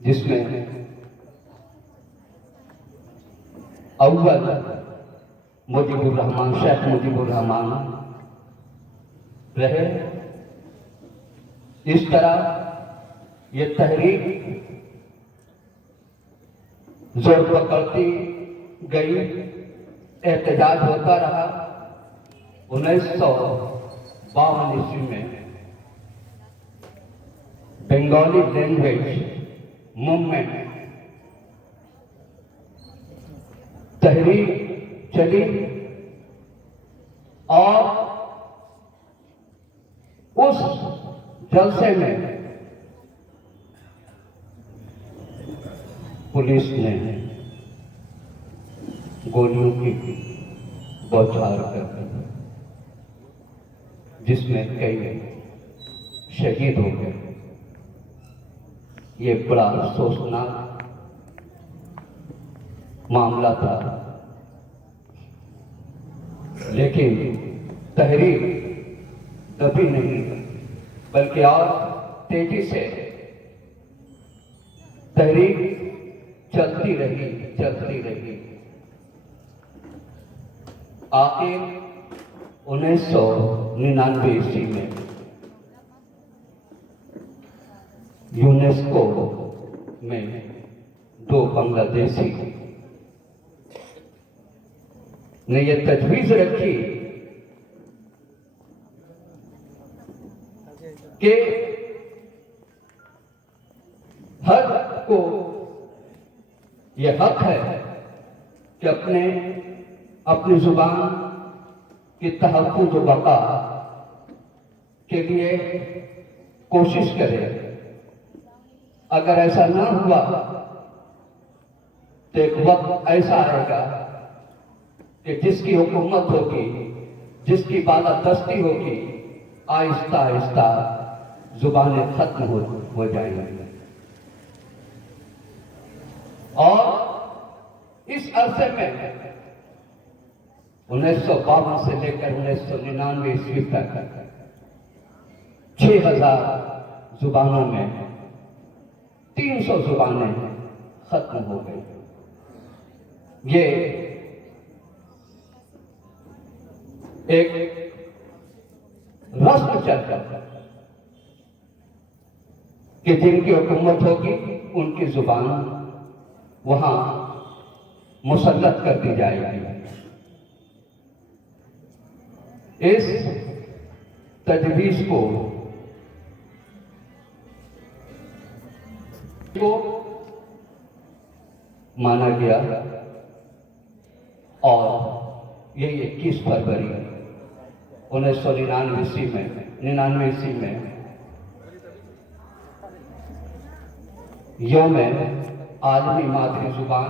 जिसमें अव्वल मुजीबुर रहमान, शेख मुजीबुर रहमान रहे। इस तरह ये तहरीक जोर पकड़ती गई, एहतजाज होता रहा। 1952 ईस्वी में बंगाली लैंग्वेज मूवमेंट तहरीक चली और उस जलसे में पुलिस ने गोलियों की बौछार कर दी, जिसमें कई शहीद हो गए। ये बड़ा अफसोसनाक मामला था, लेकिन तहरीक कभी नहीं बल्कि और तेजी से तहरीक चलती रही। आखिर 1999 ईस्वी में यूनेस्को में 2 बांग्लादेशी ने यह तजवीज रखी कि हर को यह हक है कि अपनी जुबान की तहफ़्फ़ुज़ व बक़ा के लिए कोशिश करे। अगर ऐसा ना हुआ तो एक वक्त ऐसा आएगा कि जिसकी हुकूमत होगी, जिसकी बालादस्ती होगी, आहिस्ता आहिस्ता जुबानें खत्म हो जाएंगी। और इस अरसे में 1952 से लेकर 1999 ईस्वी तक 6000 जुबानों में 300 जुबानें खत्म हो गई। ये एक रस्म चलता है कि जिनकी हुकूमत होगी उनकी जुबान वहां मुसल्लत कर दी जाएगी। इस तजवीज को माना गया और यही 21 फरवरी 1999 ईस्वी में यौम आलमी मादरी जुबान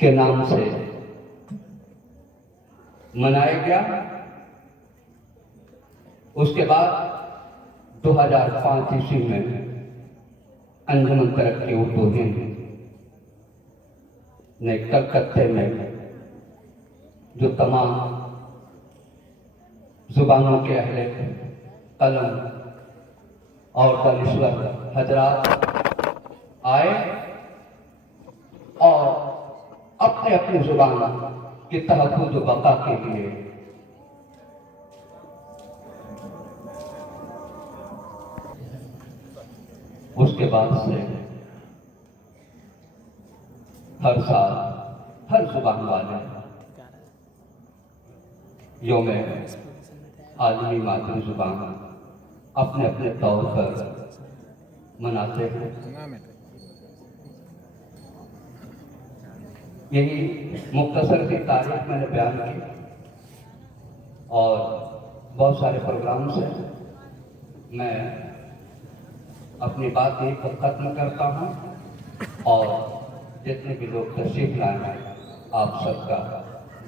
के नाम से मनाया गया। उसके बाद 2005 ईस्वी में अंजुमन तरक्की उर्दू हिंद ने कलकत्ते में जो तमाम जुबानों के अहले कलम और दानिश्वर हजरात आए और अपने अपनी जुबान की तहफ़्फ़ुज़ व बक़ा के लिए उसके बाद से हर साल हर जुबान वाले यौम आलमी मादरी जुबान अपने अपने तौर पर मनाते हैं। यही मुख्तसर सी तारीख मैंने बयान की और बहुत सारे प्रोग्राम्स हैं। मैं अपनी बात यही पर खत्म करता हूँ और जितने भी लोग तशरीफ लाए हैं आप सबका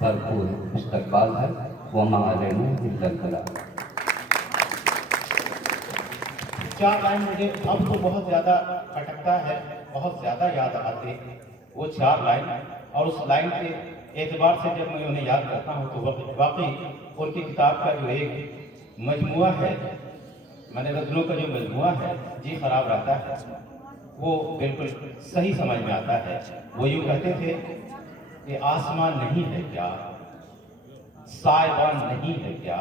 भरपूर इस्तकबाल है। वमा अलैना इल्लल बलाग। 4 लाइन मुझे अब तो बहुत ज़्यादा खटकता है, बहुत ज़्यादा याद आते हैं वो 4 लाइन, और उस लाइन के एतबार से जब मैं उन्हें याद करता हूँ तो वाकई उनकी किताब का जो एक मजमुआ है, मैंने गज़लों का जो मजमुआ है, जी खराब रहता है, वो बिल्कुल सही समझ में आता है। वो यूँ कहते थे कि आसमान नहीं है क्या, साइबान नहीं है क्या,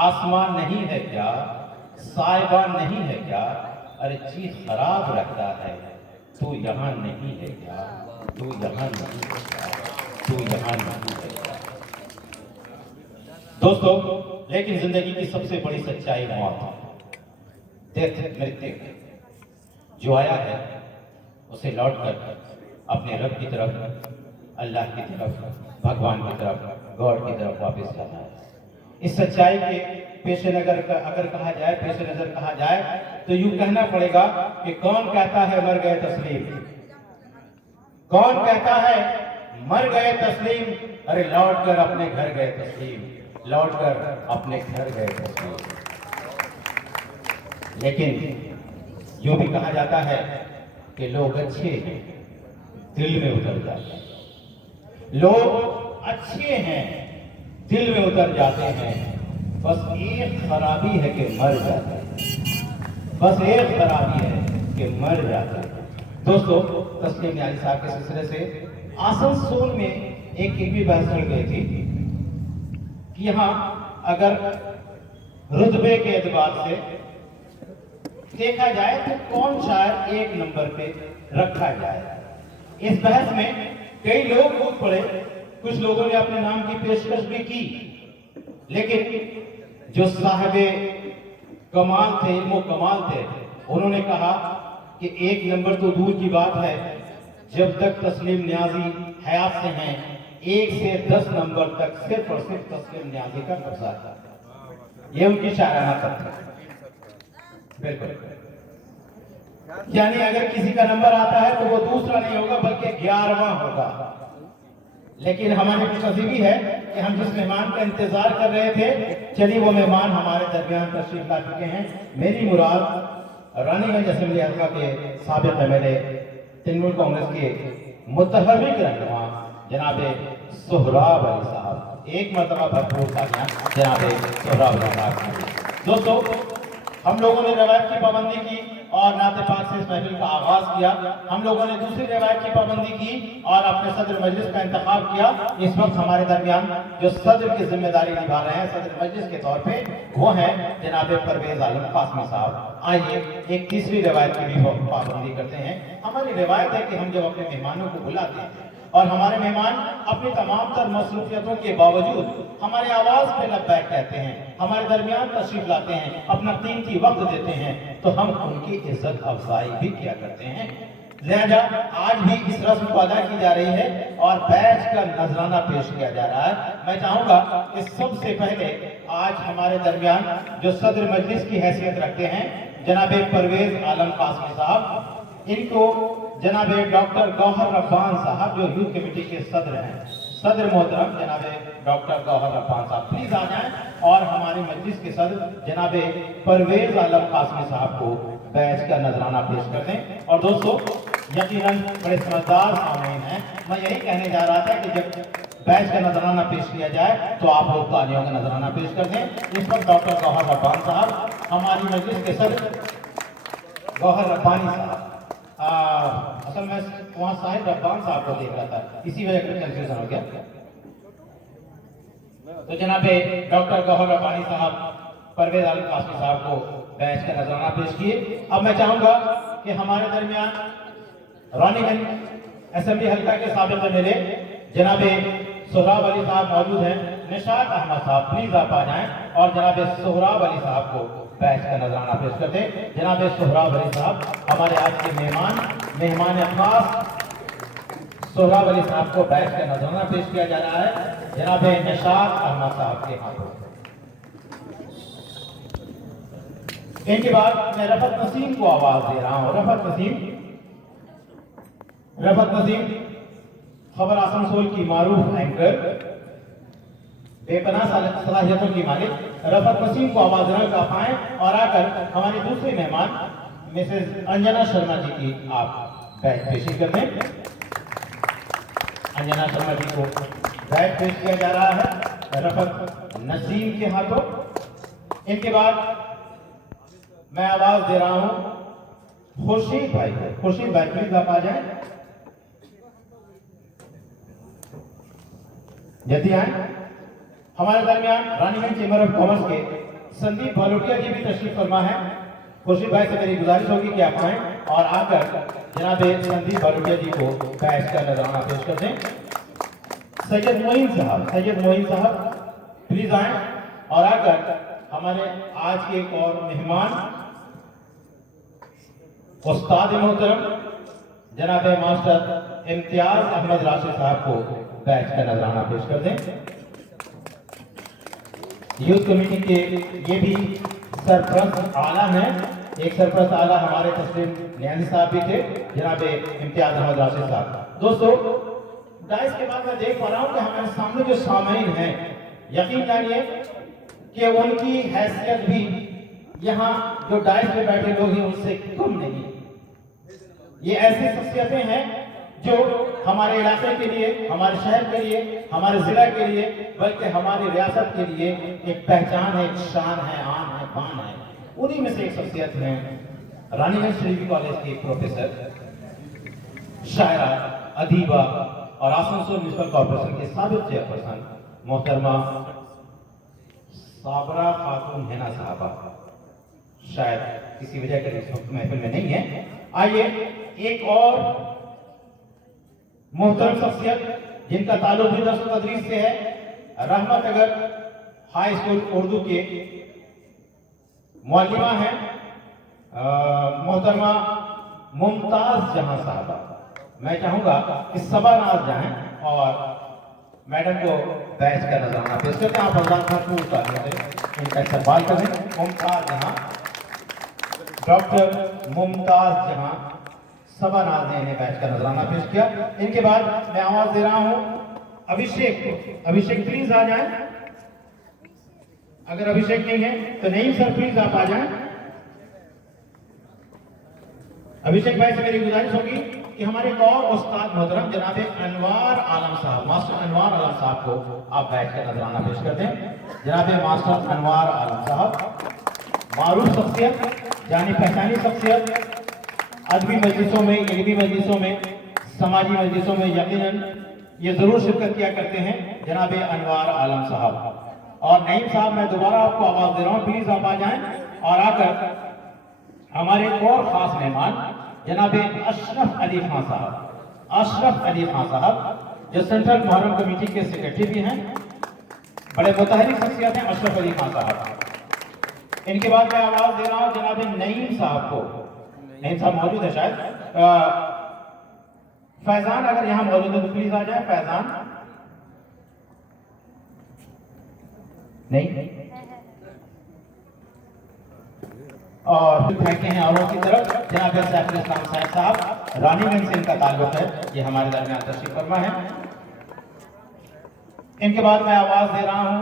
आसमान नहीं है क्या, साइबान नहीं है क्या, अरे चीज खराब रखता है, तू यहाँ नहीं है क्या, तू यहाँ नहीं है क्या, तू यहाँ नहीं है क्या। दोस्तों, लेकिन जिंदगी की सबसे बड़ी सच्चाई मौत है, डेथ, मृत्यु। जो आया है उसे लौटकर अपने रब की तरफ, अल्लाह की तरफ, भगवान की तरफ, गॉड की तरफ वापस जाना है। इस सच्चाई के पेश नजर अगर कहा जाए, पेश नजर कहा जाए, तो यूं कहना पड़ेगा कि कौन कहता है मर गए तस्लीम, कौन कहता है मर गए तस्लीम, अरे लौट कर अपने घर गए तस्लीम, लौट कर अपने घर गए तस्लीम। लेकिन यूं भी कहा जाता है कि लोग अच्छे हैं, दिल में उतर जाते हैं, लोग अच्छे हैं, दिल में उतर जाते हैं, बस एक खराबी है कि मर जाते हैं, बस एक खराबी है कि मर जाते हैं। दोस्तों, तस्लीम न्याज़ी साहब के सिलसिले से आसनसोल में एक भी बहस चल गई थी कि यहाँ अगर रुतबे के एतबार से देखा जाए तो कौन शायर 1 नंबर पे रखा जाए। इस बहस में कई लोग कूद पड़े, कुछ लोगों ने अपने नाम की पेशकश भी की, लेकिन जो साहिबे कमाल थे, इल्मो कमाल थे, उन्होंने कहा कि 1 नंबर तो दूर की बात है, जब तक तस्लीम न्याज़ी हयात से हैं 1 से 10 नंबर तक सिर्फ और सिर्फ तस्लीम न्याज़ी का कब्जा था। ये उनकी शायराना तथ्य है। बिल्कुल, यानी अगर किसी का नंबर आता है तो वो दूसरा नहीं होगा बल्कि 11वां होगा। लेकिन हमारी खुशनसीबी है कि हम जिस मेहमान का इंतजार कर रहे थे, चलिए वो मेहमान हमारे दरमियान तशरीफ ला चुके हैं। मेरी मुराद रानीगंज असेंबली हल्का के साबिक एमएलए, तृणमूल कांग्रेस के मुतहर्रिक रहनुमा जनाब सोहराब अली साहब। एक मरतबा भरपूर तालियां जनाब सोहराब अली साहब। दोस्तों, हम लोगों ने रवायत की पाबंदी की और नाते पाक से इस महफिल का आगाज किया। हम लोगों ने दूसरी रवायत की पाबंदी की और अपने सदर मजलिस का इंतखाब किया। इस वक्त हमारे दरमियान जो सदर की जिम्मेदारी निभा रहे हैं सदर मजलिस के तौर पे, वो हैं जनाब परवेज आलम कासमी साहब। आइए एक तीसरी रवायत की भी पाबंदी करते हैं। हमारी रवायत है कि हम जब अपने मेहमानों को बुलाते हैं और हमारे मेहमान अपनी तमाम तर मसरूफियतों के बावजूद हमारे आवाज पे लब्बैक कहते हैं, हमारे दरमियान तशरीफ लाते हैं, अपना कीमती वक्त देते हैं, तो हम उनकी इज्जत अफजाई भी किया करते हैं। लिहाजा आज भी इस रस्म को अदा की जा रही है और बैच का नजराना पेश किया जा रहा है। मैं चाहूंगा कि सबसे पहले आज हमारे दरमियान जो सदर मजलिस की हैसियत रखते हैं जनाब परवेज आलम कासमी साहब, इनको जनाब डॉक्टर गौहर रब्बान साहब जो यूथ कमेटी के सदर हैं, सदर मोहतरम जनाब डॉक्टर गौहर रब्बान साहब प्लीज आ जाएं और हमारी मजलिस के सदर जनाब परवेज आलम कासमी साहब को बैच का नजराना पेश कर दें। और दोस्तों, यकीनन बड़े समझदार सामीन हैं, मैं यही कहने जा रहा था कि जब बैच का नजराना पेश किया जाए तो आप लोग तालियों का नजराना पेश कर दें। इस वक्त डॉक्टर गौहर रब्बान साहब, हमारी मजलिस के सदर गौहर रब्बानी साहब, असल में वहाँ साहिब रब्बान साहब को देख रहा था, इसी वजह से कंफ्यूजन हो गया। तो जनाब डॉक्टर गौहर रब्बानी साहब परवेज आलम कासमी साहब को बैच का नजराना पेश किए। अब मैं चाहूंगा कि हमारे दरमियान रानीगंज असेंबली हल्का के साबिक एमएलए जनाब सोहराब अली साहब मौजूद हैं। निशात अहमद साहब प्लीज आप आ जाएं और जनाब सोहराब अली साहब को बैच का नजराना पेश करते हैं। जनाब सोहराब अली साहब हमारे आज के मेहमान खास सोहराब अली साहब को बैच का नजराना पेश किया जा रहा है जनाब निशात अहमद साहब के हाथों। इनके बाद मैं रफत नसीम को आवाज दे रहा हूं। रफत नसीम खबर आसनसोल की मारूफ एंकर, बेपनाह सलाहियतों की मालिक रफत नसीम को आवाज का पाएं और आकर हमारे दूसरे मेहमान मिसेज अंजना शर्मा जी की आप बैच पेशी कर दें। अंजना शर्मा जी को बैच पेश किया जा रहा है रफत नसीम के हाथों। इनके बाद मैं आवाज दे रहा हूं खुर्शीद भाई को। खुर्शीद भाई प्लीज आप आ जाएं, जल्दी आए। हमारे दरमियान रानीगंज चेंबर ऑफ कॉमर्स के संदीप भालोटिया जी भी तशरीफ फरमा है। खुर्शीद भाई से मेरी गुजारिश होगी कि आप आए और आकर जनाब संदीप भालोटिया जी को बैच का नजराना पेश कर दें। सैयद मोइन साहब प्लीज आए और आकर हमारे आज के एक और मेहमान उस्ताद मोहतरम जनाब मास्टर इम्तियाज अहमद राशिद साहब को बैच का नजराना पेश कर दें। यूथ कमेटी के ये भी सरपरस्त आला हैं। एक सरपरस्त आला हमारे तस्लीम न्यानी साहब भी थे, जनाब इम्तियाज अहमद राशिद साहब। दोस्तों, डाइस के बाद मैं देख पा रहा हूं कि हमारे सामने जो सामईन हैं, यकीन जानिए कि उनकी हैसियत भी यहाँ जो डाइस पे बैठे लोग हैं उनसे कम नहीं। ये ऐसी शख्सियतें हैं जो हमारे इलाके के लिए, हमारे शहर के लिए, हमारे जिला के लिए, बल्कि हमारी रियासत के लिए एक पहचान है, एक शान है, आन है, बान है। उन्हीं में से एक शख्सियत है रानीगंज शरीफ कॉलेज के प्रोफेसर, शायरा, अदीबा और आसनसोल म्युनिसिपल कॉर्पोरेशन के साबिक चेयरपर्सन मोहतरमा साबरा खातून हैना साहबा। शायद किसी वजह के इस वक्त महफिल में नहीं है। आइए एक और मोहतरम शख्सियत जिनका ताल्लुक भी दर्स तदरीस से है, रहमत नगर हाई स्कूल उर्दू के मुअल्लिमा हैं मोहतरमा मुमताज जहां साहबा। मैं चाहूंगा कि सबा नाज जाएं और मैडम को बैच का नजराना पेश करते हैं। आप रमजान खान को इनका इस्तेमाल करें। मुमताज जहां, डॉक्टर मुमताज जहां सबा नाज ने इन्हें बैच का नजराना पेश किया। इनके बाद मैं आवाज दे रहा हूं अभिषेक को। अभिषेक प्लीज आ जाएं। अगर अभिषेक नहीं है तो नईम सर प्लीज आप आ जाएं। अभिषेक भाई से मेरी गुजारिश होगी कि हमारे एक और उस्ताद मोहतरम जनाब अनवार आलम साहब, मास्टर अनवार आलम साहब को आप बैठ कर नजराना पेश कर दें। जनाब मास्टर अनवार आलम साहब मारूफ शख्सियत, जानी पहचानी शख्सियत, अदबी मजलिसों में, इल्मी मजलिसों में, समाजी मजलिसों में यकीनन ये जरूर शिरकत किया करते हैं जनाब अनवार आलम साहब। और नईम साहब, मैं दोबारा आपको आवाज दे रहा हूं, प्लीज आप आ जाएं और आकर हमारे एक और खास मेहमान जनाब अशरफ अली खान साहब। अशरफ अली खान साहब जो सेंट्रल मुहर्रम कमेटी के सेक्रेटरी भी हैं, बड़े मुतहरिक शख्सियत हैं अशरफ अली खान साहब। इनके बाद मैं आवाज दे रहा हूं जनाब नईम साहब को। नईम साहब मौजूद है शायद। फैजान अगर यहाँ मौजूद है तो प्लीज आ जाए। फैजान नहीं, और फेंके हैं औरों की तरफ जनाब सैफुल इस्लाम साहब, रानीगंज से इनका ताल्लुक है, ये हमारे दरमियान तशरीफ फरमा है। इनके बाद मैं आवाज दे रहा हूं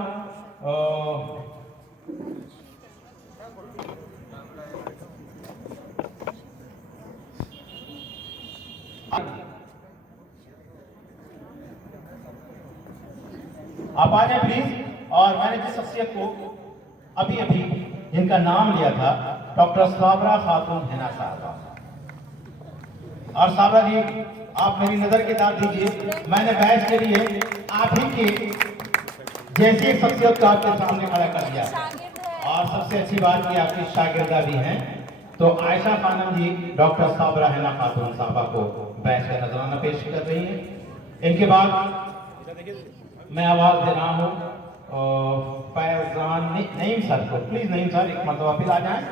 आप आ जाए प्लीज। और मैंने जिस शख्सियत को अभी अभी जिनका नाम लिया था, डॉक्टर साबरा खातून हैना साहबा। और साबरा जी, आप मेरी नजर की दाद दीजिए, मैंने बैच के लिए आप ही के जैसी एक शख्सियत को आपके सामने खड़ा कर दिया। और सबसे अच्छी बात की आपकी शागिर्दा भी हैं। तो आयशा खानम जी डॉक्टर साबरा हैना खातून साहबा को बैच का नजराना पेश कर रही हैं। इनके बाद मैं आवाज दे रहा हूँ फैजान नईम सर को। प्लीज नईम सर एक मरतबा फिर आ जाएं।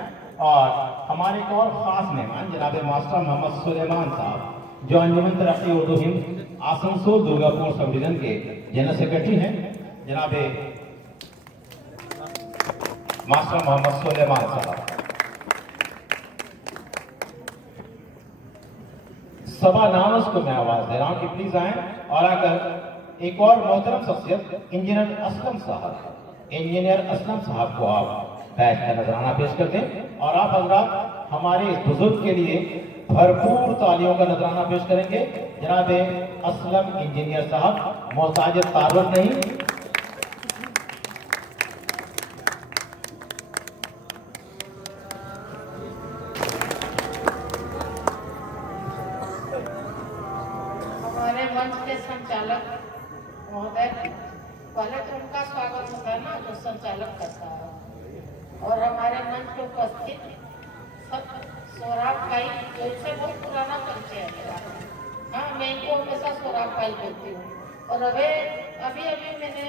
और हमारे एक और खास मेहमान जनाब मास्टर मोहम्मद सुलेमान साहब जो अंजुमन तरक्की उर्दू हिंद आसनसोल दुर्गापुर सब डिवीजन के जनरल सेक्रेटरी हैं। जनाब मास्टर मोहम्मद सुलेमान साहब। सभा नामस को मैं आवाज दे रहा हूँ कि प्लीज आए और आकर एक और मोहतरम शख्सियत इंजीनियर असलम साहब को आप बैठ कर नजराना पेश कर दें और आप हजरात हमारे इस बुजुर्ग के लिए भरपूर तालियों का नजराना पेश करेंगे। जनाब असलम इंजीनियर साहब, मोहताज तारुफ नहीं। हमारे मंच के संचालक महोदय, पहले तो उनका स्वागत होता है ना जो संचालक करता है, और हमारे मंच पे उपस्थित सब सोराब भाई, जो इनसे बहुत पुराना परिचय है मेरा। हाँ, मैं इनको हमेशा सोराब भाई बोलती हूँ। और अभी मैंने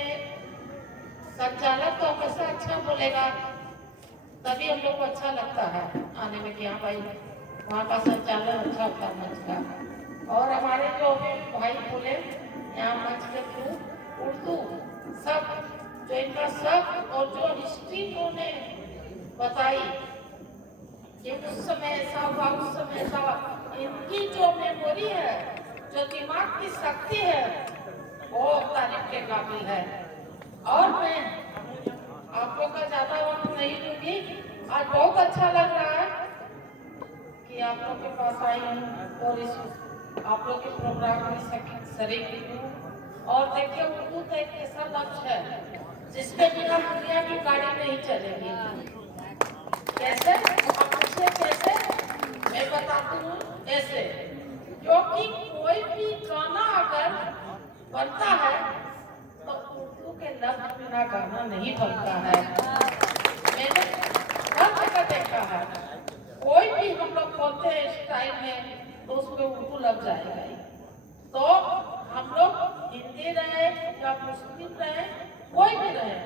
संचालक तो हमेशा अच्छा बोलेगा, तभी हम लोग को अच्छा लगता है आने में कि हाँ भाई वहाँ का संचालन अच्छा होता है मंच का। और हमारे जो भाई बोले यहाँ मंच के थ्रू उर्दू सब जो इनका सब और जो हिस्ट्री उन्होंने बताई कि उस समय ऐसा हुआ, उस समय ऐसा हुआ, इनकी जो मेमोरी है, जो दिमाग की शक्ति है, वो तारीफ के काबिल है। और मैं आप लोग का ज्यादा वक्त नहीं लूंगी। आज बहुत अच्छा लग रहा है कि आप लोग के पास आई हूँ और इस आप लोग के प्रोग्राम में शरीक हूँ। और देखिए, उर्दू तो एक ऐसा लफ्ज है जिसके बिना दुनिया की गाड़ी नहीं चलेगी। कैसे? आप पूछिए कैसे? मैं बताती हूँ ऐसे, क्योंकि कोई भी गाना अगर बनता है तो उर्दू के लफ्ज बिना गाना नहीं बनता है। मैंने हर जगह देखा है, कोई भी हम लोग बोलते हैं स्टाइल में तो उसमें उर्दू लग जाएगा ही। तो हम लोग हिंदी रहे या मुस्लिम रहे, कोई भी रहे,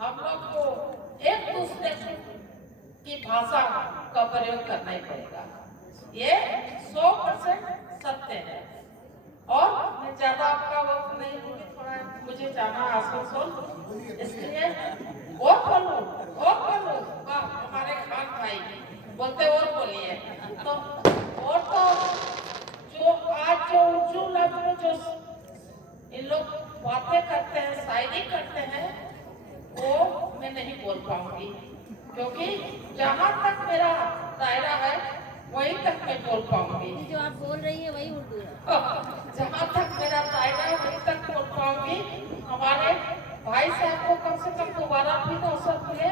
हम लोग को एक दूसरे की भाषा का प्रयोग करना ही पड़ेगा। ये 100% सत्य है। और मैं ज्यादा आपका वक्त नहीं लूंगी, थोड़ा मुझे जाना आसनसोल, इसलिए और बोलो। वाह, हमारे खान भाई बोलते और बोलिए। तो और तो जो आज जो उर्दू लफ्ज में जो इन लोग बातें करते हैं, शायरी करते हैं, वो मैं नहीं बोल पाऊंगी, क्योंकि जहाँ तक मेरा दायरा है वहीं तक मैं बोल पाऊंगी। जो आप बोल रही है वही उर्दू है। जहाँ तक मेरा दायरा है वहीं तक बोल पाऊंगी। हमारे भाई साहब को कम से कम दोबारा भी अवसर मिले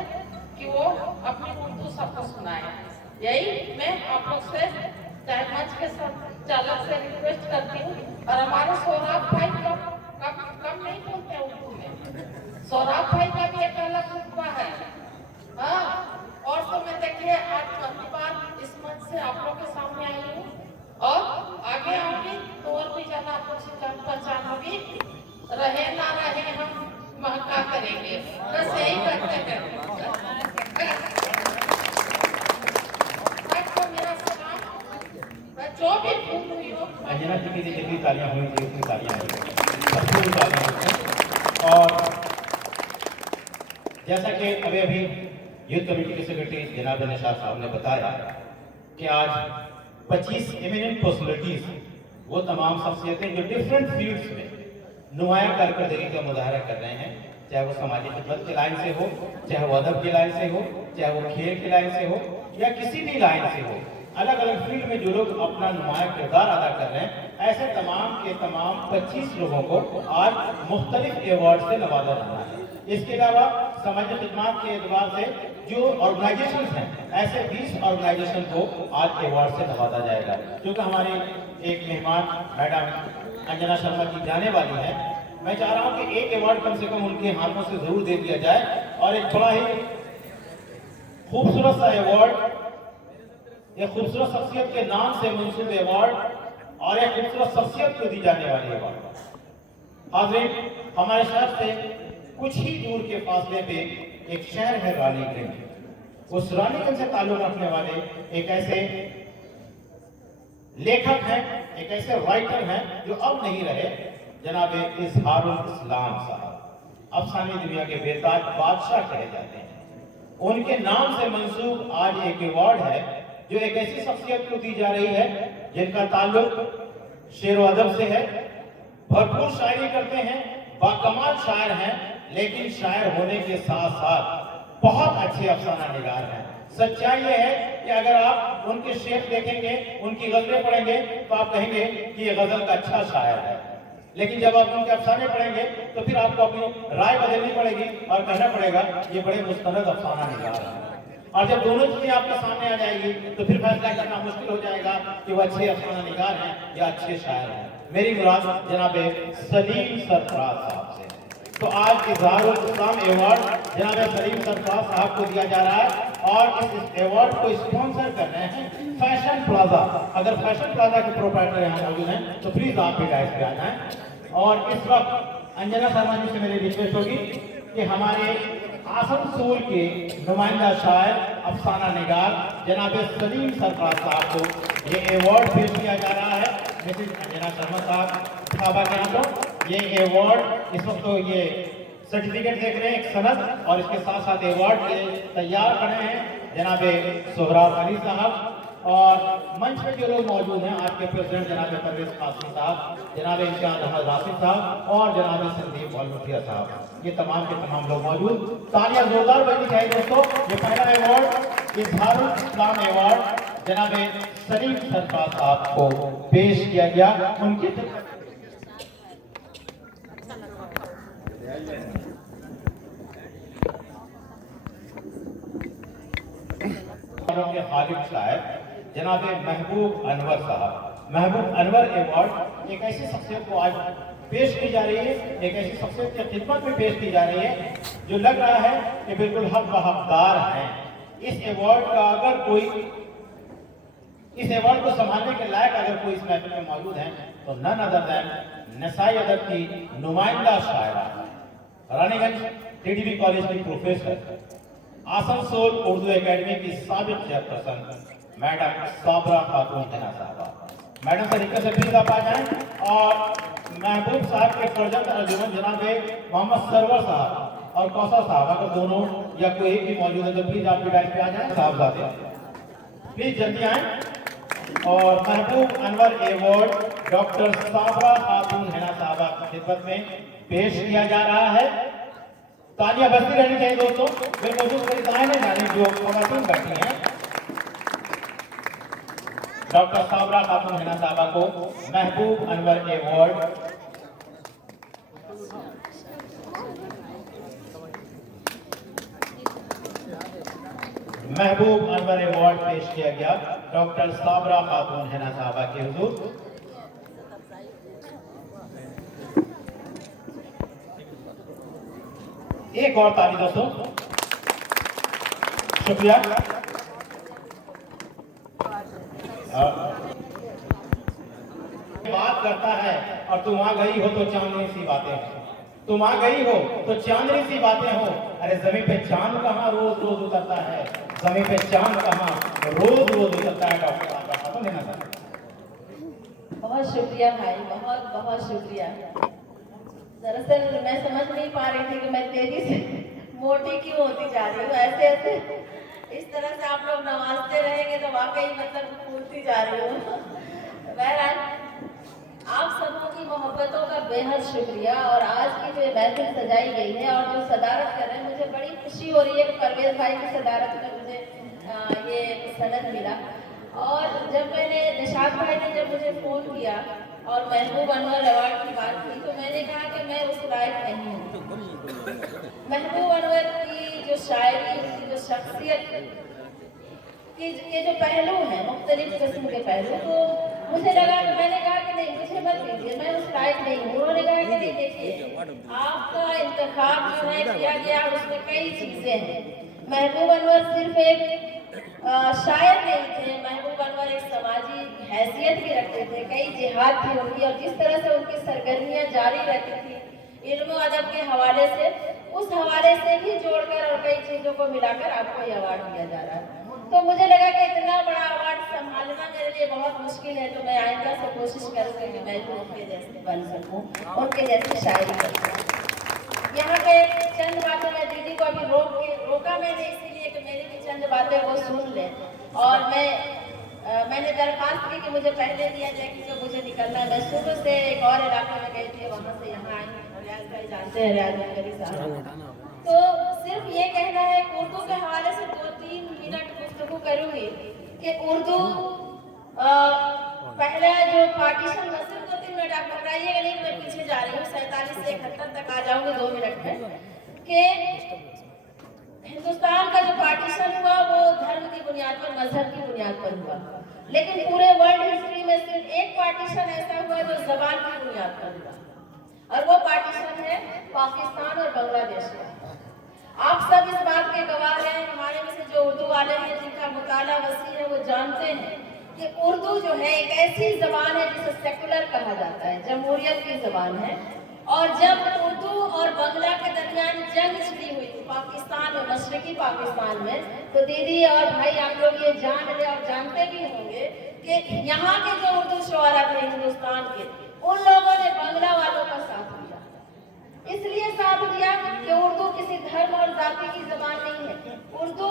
कि वो अपनी उर्दू सबको सुनाए। यही मैं आप लोग से चाहे मंच के संचालक से रिक्वेस्ट करती हूँ। और हमारे सौराब भाई कम नहीं बोलते उर्दू में। सौराब भाई का भी एक अलग रुतबा है। हाँ, और तो मैं देखिए आज पहली बार इस मंच से आप लोग के सामने आई हूँ, और आगे आऊंगी तो और भी ज्यादा आप लोग से जान पहचान होगी। रहे ना रहे हम महका करेंगे, बस यही करते हैं। मेरा सलाम, मैं जो भी भूल हुई हो। अंजना जी के लिए जितनी तालियां हुई थी उतनी तालियां आई। और जैसा कि अभी यूथ कमेटी के सेक्रेटरी जनाब निशात साहब ने बताया कि आज 25 एमिनेंट पर्सनैलिटीज, वो तमाम शख्सियतें जो डिफरेंट फील्ड्स में नुमाया कारकर्दगी का मुजाहरा कर रहे हैं, चाहे वो समाजी खिदमत की लाइन से हो, चाहे वो अदब की लाइन से हो, चाहे वो खेल की लाइन से हो, या किसी भी लाइन से हो, अलग अलग फील्ड में जो लोग अपना नुमाया किरदार अदा कर रहे हैं, ऐसे तमाम के तमाम 25 लोगों को आज मुख्तलिफ अवार्ड से नवाजा जा रहा है। इसके अलावा समाजी खिदमत के एतबार से जो ऑर्गेनाइजेशन हैं, ऐसे 20 ऑर्गेनाइजेशन को आज अवार्ड से नवाजा जाएगा। क्योंकि हमारे एक मेहमान मैडम अंजना शर्मा जी जाने वाली है, मैं चाह रहा हूँ कि एक अवार्ड कम से कम उनके हाथों से जरूर दे दिया जाए। और एक बड़ा ही खूबसूरत सा अवार्ड, एक खूबसूरत शख्सियत के नाम से मंसूब अवार्ड और एक खूबसूरत शख्सियत को दी जाने वाली अवार्ड। हाज़रीन, हमारे शहर से कुछ ही दूर के फासले पे एक शहर है रानीगंज। उस रानीगंज से ताल्लुक रखने वाले एक ऐसे लेखक हैं, एक ऐसे राइटर हैं जो अब नहीं रहे, जनाब इजहारुल इस्लाम साहब। अफसानी दुनिया के बेताज बादशाह कहे जाते हैं। उनके नाम से मंसूब आज एक अवार्ड है जो एक ऐसी शख्सियत को दी जा रही है जिनका ताल्लुक शेर व अदब से है, भरपूर शायरी करते हैं, बाकमाल शायर हैं, लेकिन शायर होने के साथ साथ बहुत अच्छे अफसाना निगार हैं। सच्चाई ये है कि अगर आप उनके शेर देखेंगे, उनकी गजलें पढ़ेंगे तो आप कहेंगे कि ये गजल का अच्छा शायर है, लेकिन जब आप उनके अफसाने पढ़ेंगे तो फिर आपको अपनी राय बदलनी पड़ेगी और कहना पड़ेगा ये बड़े मुस्तनद अफसाना निगार हैं। और जब दोनों चीजें आपके सामने आ जाएगी तो फिर फैसला करना मुश्किल हो जाएगा कि वो अच्छे अफसाना निगार हैं या अच्छे शायर हैं। मेरी मुराद जनाब सलीम सरफराज साहब से। तो आज इज़हारुल इस्लाम अवार्ड जनाब सलीम सरफराज साहब को दिया जा रहा है और इस अवार्ड को स्पॉन्सर कर रहे हैं फैशन प्लाजा। अगर फैशन प्लाजा के प्रोप्राइटर यहाँ मौजूद हैं तो प्लीज आप भी डायस पे आ जाएं। और इस वक्त अंजना शर्मा जी से मेरी रिक्वेस्ट होगी कि हमारे आसनसोल के नुमाइंदा शायर अफसाना निगार जनाब सलीम सरफराज साहब को ये अवार्ड पेश किया जा रहा है। मिसेज अंजना शर्मा साहबा के हाथों ये अवार्ड, इस वक्त तो ये सर्टिफिकेट देख रहे हैं, एक सनद, और इसके साथ साथ अवार्ड के तैयार खड़े हैं जनाब सोहराब अली साहब। और मंच पे जो लोग मौजूद हैं, आपके प्रेसिडेंट जनाब परवेज कासिम साहब, जनाब इम्तियाज अहमद राशिद साहब और जनाब संदीप भलमुखिया साहब, ये तमाम के तमाम लोग मौजूद। तालियां जोरदार बजनी चाहिए दोस्तों। ये पहला अवार्ड इज़हारुल इस्लाम अवार्ड जनाब सलीम सरफराज साहब को पेश किया गया। उनकी के खालिद शायर जनाब महबूब अनवर साहब। महबूब अनवर अवार्ड एक ऐसी शख्सियत को आज पेश की जा रही है, एक ऐसी शख्सियत की खिदमत में पेश की जा रही है जो लग रहा है कि बिल्कुल हक व हकदार हैं। इस अवार्ड का अगर कोई, इस अवार्ड को संभालने के लायक अगर कोई इस महफिल में मौजूद है तो नन अदर दैन नसाई अदब की नुमाइंदा शायरा, रानीगंज टीडीबी कॉलेज की प्रोफेसर, आसनसोल उर्दू एकेडमी की साबिक चेयरपर्सन मैडम साबरा खातून हिना साहबा। मैडम तरीके से प्लीज आप आ जाएं। और महबूब साहब के फर्जंद अर्जुमन जनाब मोहम्मद सरवर साहब और कौसर साहब, अगर दोनों या कोई एक भी मौजूद है तो प्लीज आप भी डाइस पे आ जाएं। साहबजादे प्लीज जल्दी आएं। और महबूब अनवर अवार्ड डॉक्टर साबरा खातून हिना साहबा की खिदमत में पेश किया जा रहा है। तालियां बजती रहनी चाहिए दोस्तों। मेरे मौजूद मेरी ताएं ने जानी जो खवातीन बैठी हैं। डॉक्टर साबरा खातून हिना साहबा को महबूब अनवर अवार्ड पेश किया गया डॉक्टर साबरा खातून हिना साहबा के हुजूर। एक और ताली दोस्तों, शुक्रिया। बात करता है और तुम आ गई हो तो चांदनी सी बातें हो, तुम आ गई हो तो चांदनी सी बातें हो। अरे जमीन पे चांद कहाँ रोज रोज उतरता है, जमीन पे चांद कहाँ रोज रोज उतरता है। डॉक्टर साहब का खत्म लेना था। बहुत शुक्रिया भाई, बहुत बहुत शुक्रिया। दरअसल मैं समझ नहीं पा रही थी कि मैं तेजी से मोटी क्यों होती जा रही हूँ। ऐसे ऐसे इस तरह से आप लोग नवाजते रहेंगे तो वाकई मतलब फूलती जा रही हूँ। बहरहाल आप सबों की मोहब्बतों का बेहद शुक्रिया। और आज की जो महफिल सजाई गई है और जो सदारत कर रहे हैं, मुझे बड़ी खुशी हो रही है कि परवेज भाई की सदारत में मुझे ये सनद मिला। और जब मैंने निशात भाई ने जब मुझे फ़ोन किया और महबूब अनवर अवार्ड की बात की तो मैंने कहा कि मैं उस लायक नहीं हूँ। महबूब अनवर की जो शायरी, उसकी जो शख्सियत के जो पहलू हैं, मुख्तलिफ किस्म के पहलू, तो मुझे लगा कि मैंने कहा कि नहीं, मुझे मत लीजिए, मैं उस लायक नहीं हूँ। उन्होंने कहा कि नहीं, देखिए आपका इंतखाब जो है किया गया, उसमें कई चीज़ें हैं। महबूब अनवर सिर्फ एक शायर नहीं थे, महबूब अनवर एक समाजी हैसियत भी रखते थे, कई जिहाद थी उनकी, और जिस तरह से उनकी सरगर्मियाँ जारी रहती थी इल्म अदब के हवाले से, उस हवाले से भी जोड़कर और कई चीज़ों को मिलाकर आपको ये अवार्ड दिया जा रहा है। तो मुझे लगा कि इतना बड़ा अवार्ड संभालना मेरे लिए बहुत मुश्किल है, तो मैं आइंदा से कोशिश करूँगी कि मैं उनके जैसे बन सकूँ, उनके जैसी शायरी कर सकूँ। यहाँ पे चंद बातें मैं दीदी को अभी रोका मैंने इसीलिए कि मेरी भी चंद बातें वो सुन लें। और मैं मैंने दरख्वास्त की कि मुझे पहले दिया जाए क्योंकि मुझे निकलना है। मैं शुरू से एक और इलाके में गई थी, वहाँ से यहाँ आई। रियाज भाई जानते हैं, रियाज नगरी साहब। तो सिर्फ ये कहना है, उर्दू के हवाले से 2-3 मिनट गुफ्तगू करूंगी कि उर्दू पहला जो पार्टीशन में, सिर्फ 2-3 मिनट आप घबराइएगा नहीं, मैं पीछे जा रही हूँ, 47 से 71 तक आ जाऊंगी 2 मिनट में। कि हिंदुस्तान का जो पार्टीशन हुआ वो धर्म की बुनियाद पर, मजहब की बुनियाद पर हुआ, लेकिन पूरे वर्ल्ड हिस्ट्री में सिर्फ एक पार्टीशन ऐसा हुआ जो जबान की बुनियाद पर हुआ, और वो पार्टीशन है पाकिस्तान और बांग्लादेश का। आप सब इस बात के गवाह हैं, हमारे में से जो उर्दू वाले हैं, जिनका मुताला वसी है, वो जानते हैं कि उर्दू जो है एक ऐसी जबान है जिसे सेकुलर कहा जाता है, जमहूरियत की जबान है। और जब उर्दू और बंगला के दरमियान जंग छिड़ी हुई थी पाकिस्तान में, मशरकी पाकिस्तान में, तो दीदी और भाई आप लोग ये जान ले और जानते भी होंगे कि यहाँ के जो उर्दू शुआरा थे हिंदुस्तान के, उन लोगों ने बंगला वालों का साथ दिया। इसलिए साथ दिया कि उर्दू किसी धर्म और जाति की जबान नहीं है, उर्दू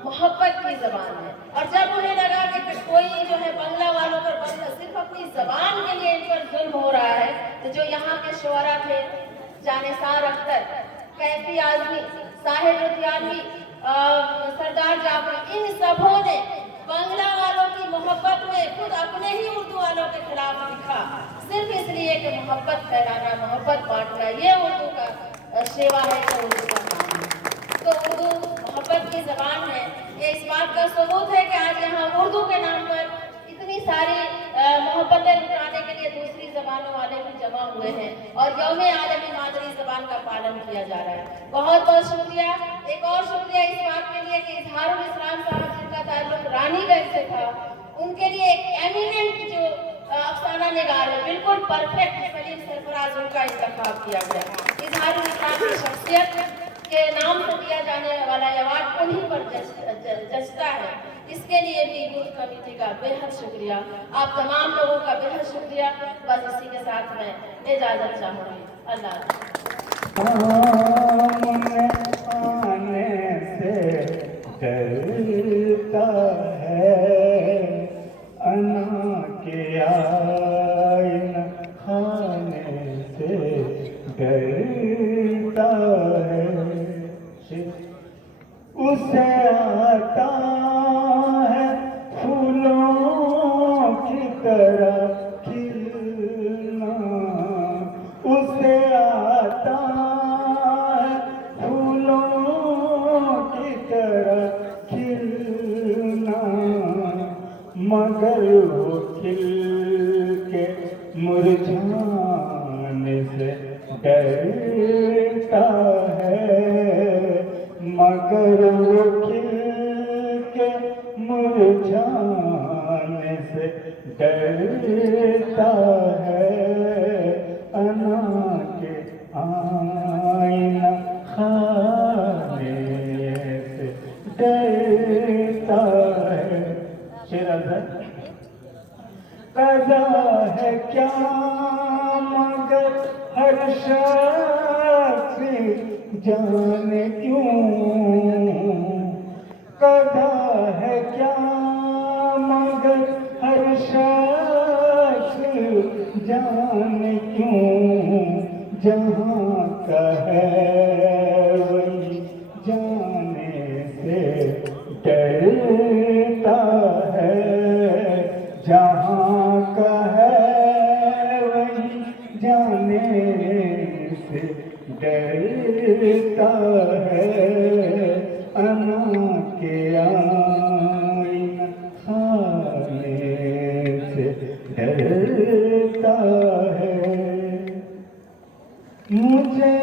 मोहब्बत की जबान है। और जब उन्हें लगा कि कोई जो है बंगला वालों पर सिर्फ अपनी जबान के लिए इन पर जुल्म हो रहा है, तो जो यहाँ के शुअरा थे, जानिसार अख्तर, कैफी आजमी, साहिर लुधियानवी, सरदार जाफरी, इन सबों ने बंगला वालों की मोहब्बत में खुद अपने ही उर्दू वालों के खिलाफ लिखा, सिर्फ इसलिए कि मोहब्बत फैलाना, मोहब्बत बांटना, ये उर्दू का सेवा है, तो उर्दू का काम है। तो उर्दू मोहब्बत की जबान है। ये इस बात का सबूत है कि आज यहाँ उर्दू के नाम पर इतनी सारी मोहब्बतें लुटाने के लिए दूसरी जबानों वाले भी जमा हुए हैं, और यौम आलमी मादरी जबान का पालन किया जा रहा है। बहुत बहुत शुक्रिया। एक और शुक्रिया इस बात के लिए कि इजहारुल इस्लाम साहब, जिनका ताल्लुक रानीगंज से था, उनके लिए एक एमिनेंट जो अफसाना निगार है, बिल्कुल परफेक्ट सलीम सरफराज, उनका इंतखाब किया गया। इजहारुल इस्लाम की शख्सियत के नाम से दिया जाने वाला अवार्ड उन्हीं पर जचता है। इसके लिए भी यूथ कमेटी का बेहद शुक्रिया, आप तमाम लोगों का बेहद शुक्रिया। बस इसी के साथ मैं इजाजत चाहूँगी। अल्लाह आने से डरता है, अना के आईना खाने से डरता है, उसे आता है फूलों की तरह खिलना, उसे आता है फूलों की तरह खिलना, मगर वो खिल के मुरझाने से डरता है, मगर वो खिल के मुरझाने से डरता है, अना के आईना खाने से डरता है। कज़ा है क्या मगर हर शख्स जाने क्यों, कज़ा है क्या मगर हर शख्स जाने क्यों, जहाँ का है वही जाने से डरता है, जहाँ का है वही जाने से डरता है, अना के आईना खाने से डरता है। मुझे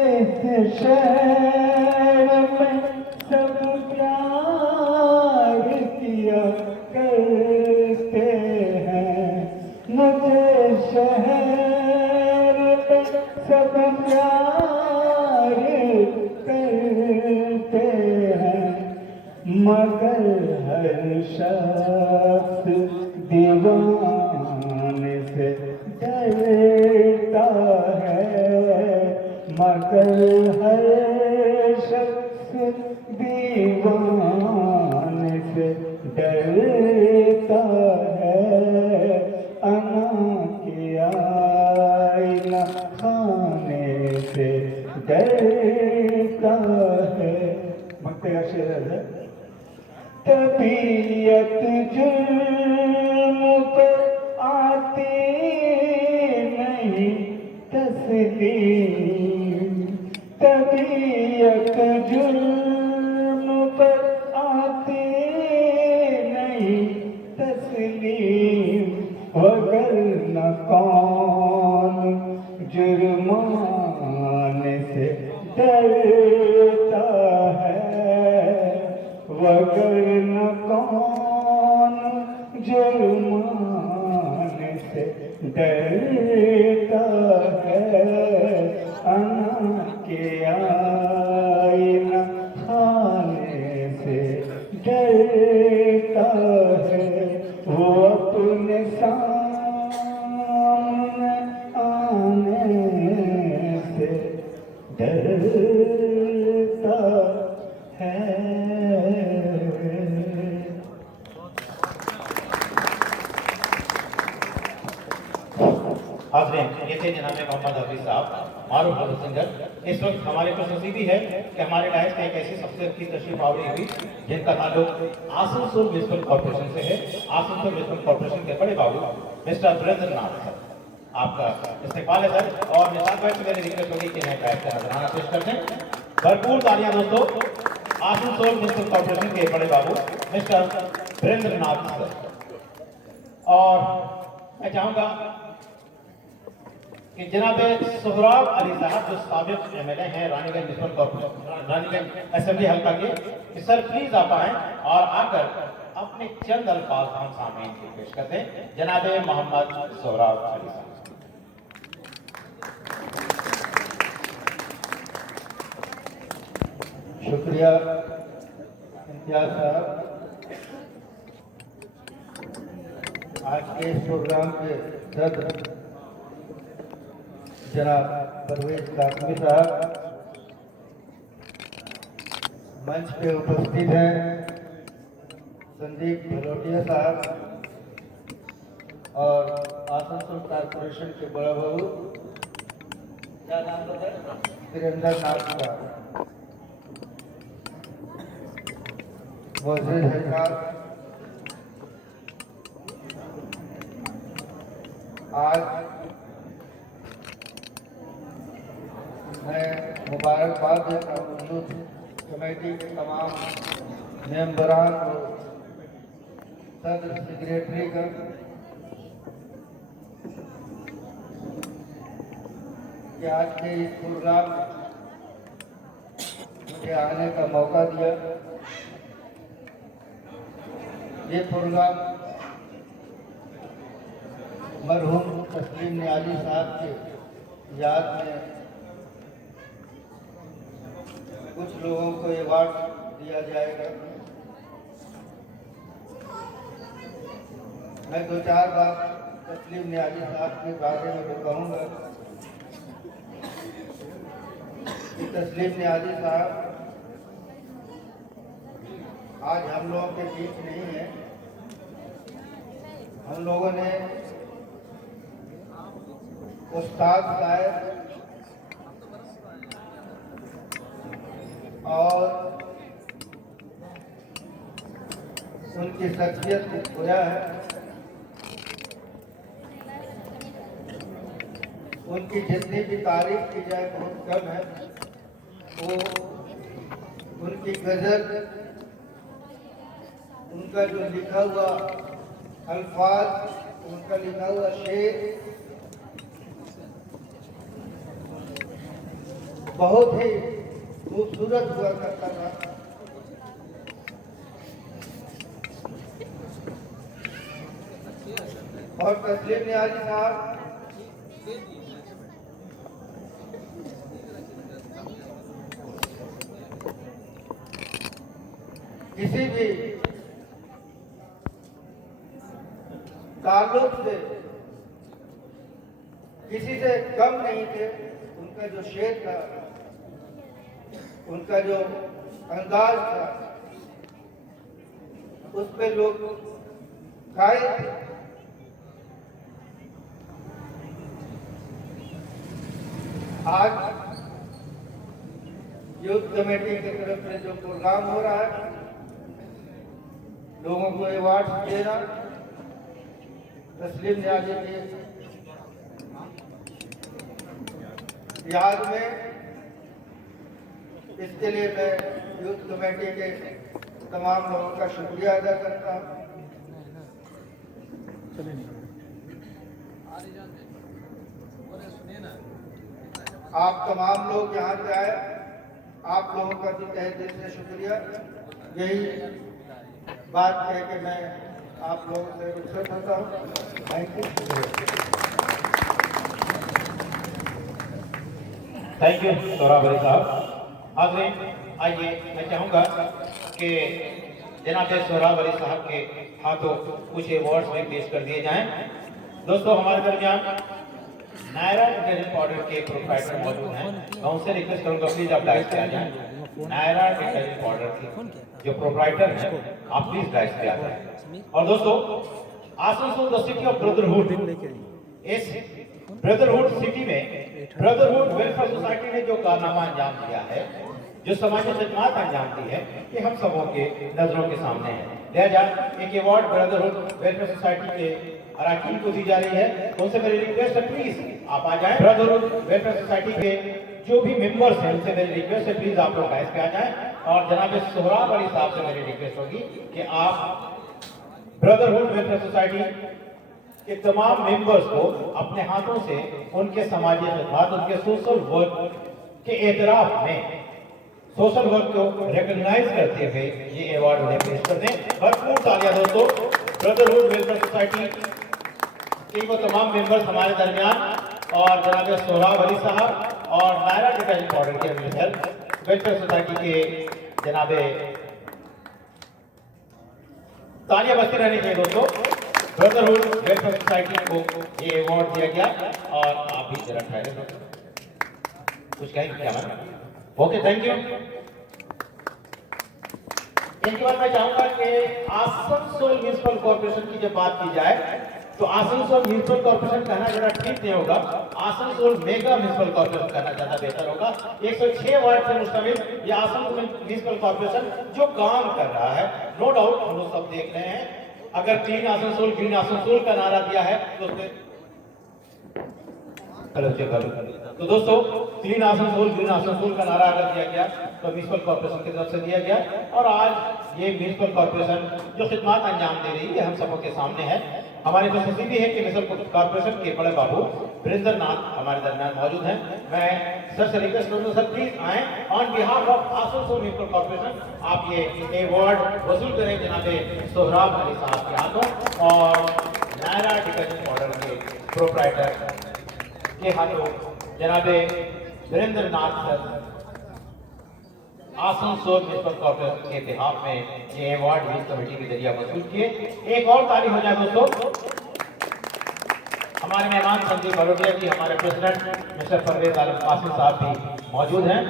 शहर में सब प्यार किया करते हैं, मुझे शहर में सब प्यार करते हैं, मगर हर शख्स दीवाने से डरता है, मगर हर शख्स दीवाने से डरता है। वगरना कौन जुर्माने से डरता है, वगरना कौन जुर्माने से डरता है। अना के आईना खाने से डरता है, वो अपने सामने आने से डरता है। हाज़रीन, ये थे जनाब मोहम्मद हफीज साहब, मारूफ लफ्ज़ सिंगर। इस वक्त हमारे पास नसीबी है कि हमारे डायस में एक ऐसी शख्सियत की तशरीफ आवरी हुई जिनका ताल्लुक आसनसोल म्यूनसिपल कॉर्पोरेशन से है। आसनसोल म्यूनसिपल कॉर्पोरेशन के बड़े बाबू मिस्टर वीरेंद्र नाथ सर, आपका इस्तेकबाल है सर। और निशान भाई से मेरी रिक्वेस्ट होगी कि मैं डायस का नजराना पेश कर दें। भरपूर तालियां दोस्तों आसनसोल म्यूनसिपल कॉर्पोरेशन के बड़े बाबू मिस्टर वीरेंद्र नाथ सर। और मैं चाहूँगा कि जनाब सोहराब अली साहब जो साबिक एमएलए हैं Raniganj municipal corporation, Raniganj assembly हल्का के, कि सर प्लीज आप आए और आकर अपने चंद अल्फाज हम सामने पेश करते हैं। जनाब मोहम्मद सोहराब अली साहब। शुक्रिया इम्तियाज साहब। आज के इस प्रोग्राम के सदर जनाब परवेज कासमी साहब, मंच पे उपस्थित हैं संदीप भलोटिया साहब और आसनसोल कॉर्पोरेशन के बड़ा बाबू, क्या नाम बताए, वीरेंद्र नाथ साहब, वज़ीर हजरात। आज मैं मुबारकबाद देता हूँ यूथ कमेटी के तमाम मेंबरान को, सदर सेक्रेटरी का, कि आज के इस प्रोग्राम में मुझे आने का मौका दिया। ये प्रोग्राम मरहूम तस्लीम नियाज़ी साहब के याद में कुछ लोगों को अवार्ड दिया जाएगा। मैं दो चार बात तस्लीम नियाज़ी साहब के बारे में भी कहूँगा कि तस्लीम नियाज़ी साहब आज हम लोगों के बीच नहीं है। हम लोगों ने उस्ताद साहब और उनकी शख्सियत को खोया है। उनकी जितनी भी तारीफ की जाए बहुत कम है। वो उनकी गज़ल, उनका जो लिखा हुआ अल्फाज, उनका लिखा हुआ शेर बहुत ही खूबसूरत हुआ करता था। और तस्लीम नियाज़ी साहब किसी भी ताल्लुक से किसी से कम नहीं थे। उनका जो शेर था, उनका जो अंदाज था, उस पे लोग कायल थे। आज यूथ कमेटी की तरफ से जो प्रोग्राम हो रहा है, लोगों को अवार्ड देना, तस्लीम नियाज़ी की याद में, इसके लिए मैं यूथ कमेटी के तमाम लोगों का शुक्रिया अदा करता हूँ। आप तमाम लोग यहाँ पे आए, आप लोगों का भी तहे दिल से शुक्रिया। यही बात कह के मैं आप लोगों से रुखसत होता हूँ। Thank you. Thank you Sohrab Ali साहब। हाज़रीन, आइए मैं चाहूँगा कि जनाब सोहराब अली साहब के हाथों कुछ अवार्ड्स में पेश कर दिए जाएं। दोस्तों, हमारे दरमियान नायरा डिटर्जेंट पाउडर के प्रोप्राइटर मौजूद हैं। मैं उनसे रिक्वेस्ट करूँगा प्लीज आप डाइस पे आ जाएं। नायरा डिटर्जेंट पाउडर के जो प्रोप्राइटर हैं, आप प्लीज डाइस पे आ जाएं। और दोस्तों, Asansol the city of brotherhood, इस ब्रदरहुड सिटी में ब्रदरहुड वेलफेयर सोसाइटी ने जो कारनामा अंजाम दिया है, जो समाजी खिदमत अंजाम दी है, कि हम सबों के नजरों के सामने है। लिहाजा एक अवार्ड ब्रदरहुड वेलफेयर सोसाइटी के अरकान को दी जा रही है। उनसे मेरी रिक्वेस्ट है प्लीज आप आ जाएं। ब्रदरहुड वेलफेयर सोसाइटी के जो भी मेंबर्स हैं उनसे मेरी रिक्वेस्ट है प्लीज आप लोग डाइस पे आ जाएं। और जनाब सोहराब अली साहब से मेरी रिक्वेस्ट होगी कि आप ब्रदरहुड वेलफेयर सोसाइटी के तमाम मेंबर्स को अपने हाथों से उनके समाजी खिदमत, उनके सोशल वर्क के एतराफ में सोशल वर्क को रिकॉग्नाइज करते हुए ये अवार्ड उन्हें पेश कर दें। भरपूर तालियां दोस्तों ब्रदरहुड वेलफेयर सोसाइटी के वो तमाम मेंबर्स हमारे दरमियान और जनाब सोहराब अली साहब और नायरा डिटर्जेंट पाउडर के वेलफेयर सोसाइटी के जनाब तालियां बजती रहनी चाहिए दोस्तों। ब्रदरहुड वेलफेयर सोसाइटी को ये अवार्ड दिया गया और आप भी जरा ठहरे कुछ कहेंगे क्या मैम? Okay, thank you. इनके बाद मैं चाहूंगा कि आसनसोल म्युनिसिपल कॉर्पोरेशन की जब बात की जाए तो आसनसोल म्युनिसिपल कॉर्पोरेशन कहना जरा ठीक नहीं होगा, आसनसोल मेगा म्युनिसिपल कॉर्पोरेशन कहना ज्यादा बेहतर होगा। 106 वार्ड से मुश्तमिल ये आसनसोल म्युनिसिपल कॉर्पोरेशन जो काम कर रहा है, नो डाउट हम लोग सब देख रहे हैं। अगर क्लीन आसनसोल ग्रीन आसनसोल का नारा दिया है तो तो दोस्तों, क्लीन आसनसोल ग्रीन आसनसोल का नारा अगर दिया गया तो म्युनिसिपल कॉर्पोरेशन की तरफ से दिया गया और आज ये म्युनिसिपल कॉर्पोरेशन जो खिदमत अंजाम दे रही है हम सबों के सामने है। हमारी तो खुशी भी है कि म्युनिसिपल कॉर्पोरेशन के बड़े बाबू वीरेंद्र नाथ हमारे दरमियान मौजूद हैं। मैं सर से रिक्वेस्ट करूंगा सर प्लीज आए on behalf of Asansol municipal corporation आप ये अवार्ड वसूल करें जनाब सोहराब अली साहब के हाथों और नायरा डिटर्जेंट पाउडर के प्रोप्राइटर के हाथों जनाब वीरेंद्र नाथ सर आसनसोल म्युनिसिपल कॉर्पोरेशन के बिहाफ में ये अवार्ड मीट कमेटी के जरिए वसूल किए। एक और ताली हो जाए दोस्तों। हमारे मेहमान संदीप बरोडिया जी, हमारे प्रेसिडेंट मिस्टर परवेज आलम कासिम साहब भी मौजूद हैं।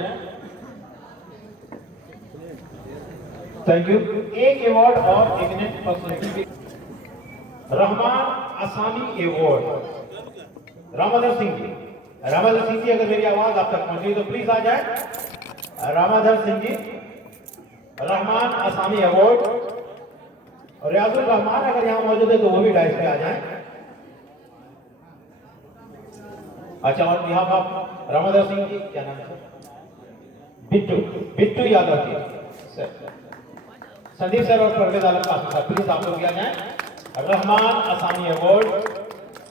Thank you. एक अवार्ड और eminent personality Rahman Asami award Ramadhar Singh जी। रामाधर सिंह जी, अगर मेरी आवाज आप तक पहुंची तो प्लीज आ जाए। रामाधर सिंह जी रहमान असामी अवार्ड। रियाजुल रहमान अगर यहाँ मौजूद है तो वो भी डाइस पे आ जाएं। अच्छा, और बिहाफ ऑफ रामाधर सिंह जी क्या नाम है? बिट्टू यादव जी सर, संदीप सर और परवेज आलम कासिम साहब प्लीज आप लोग आ जाएं। Rahman Asami award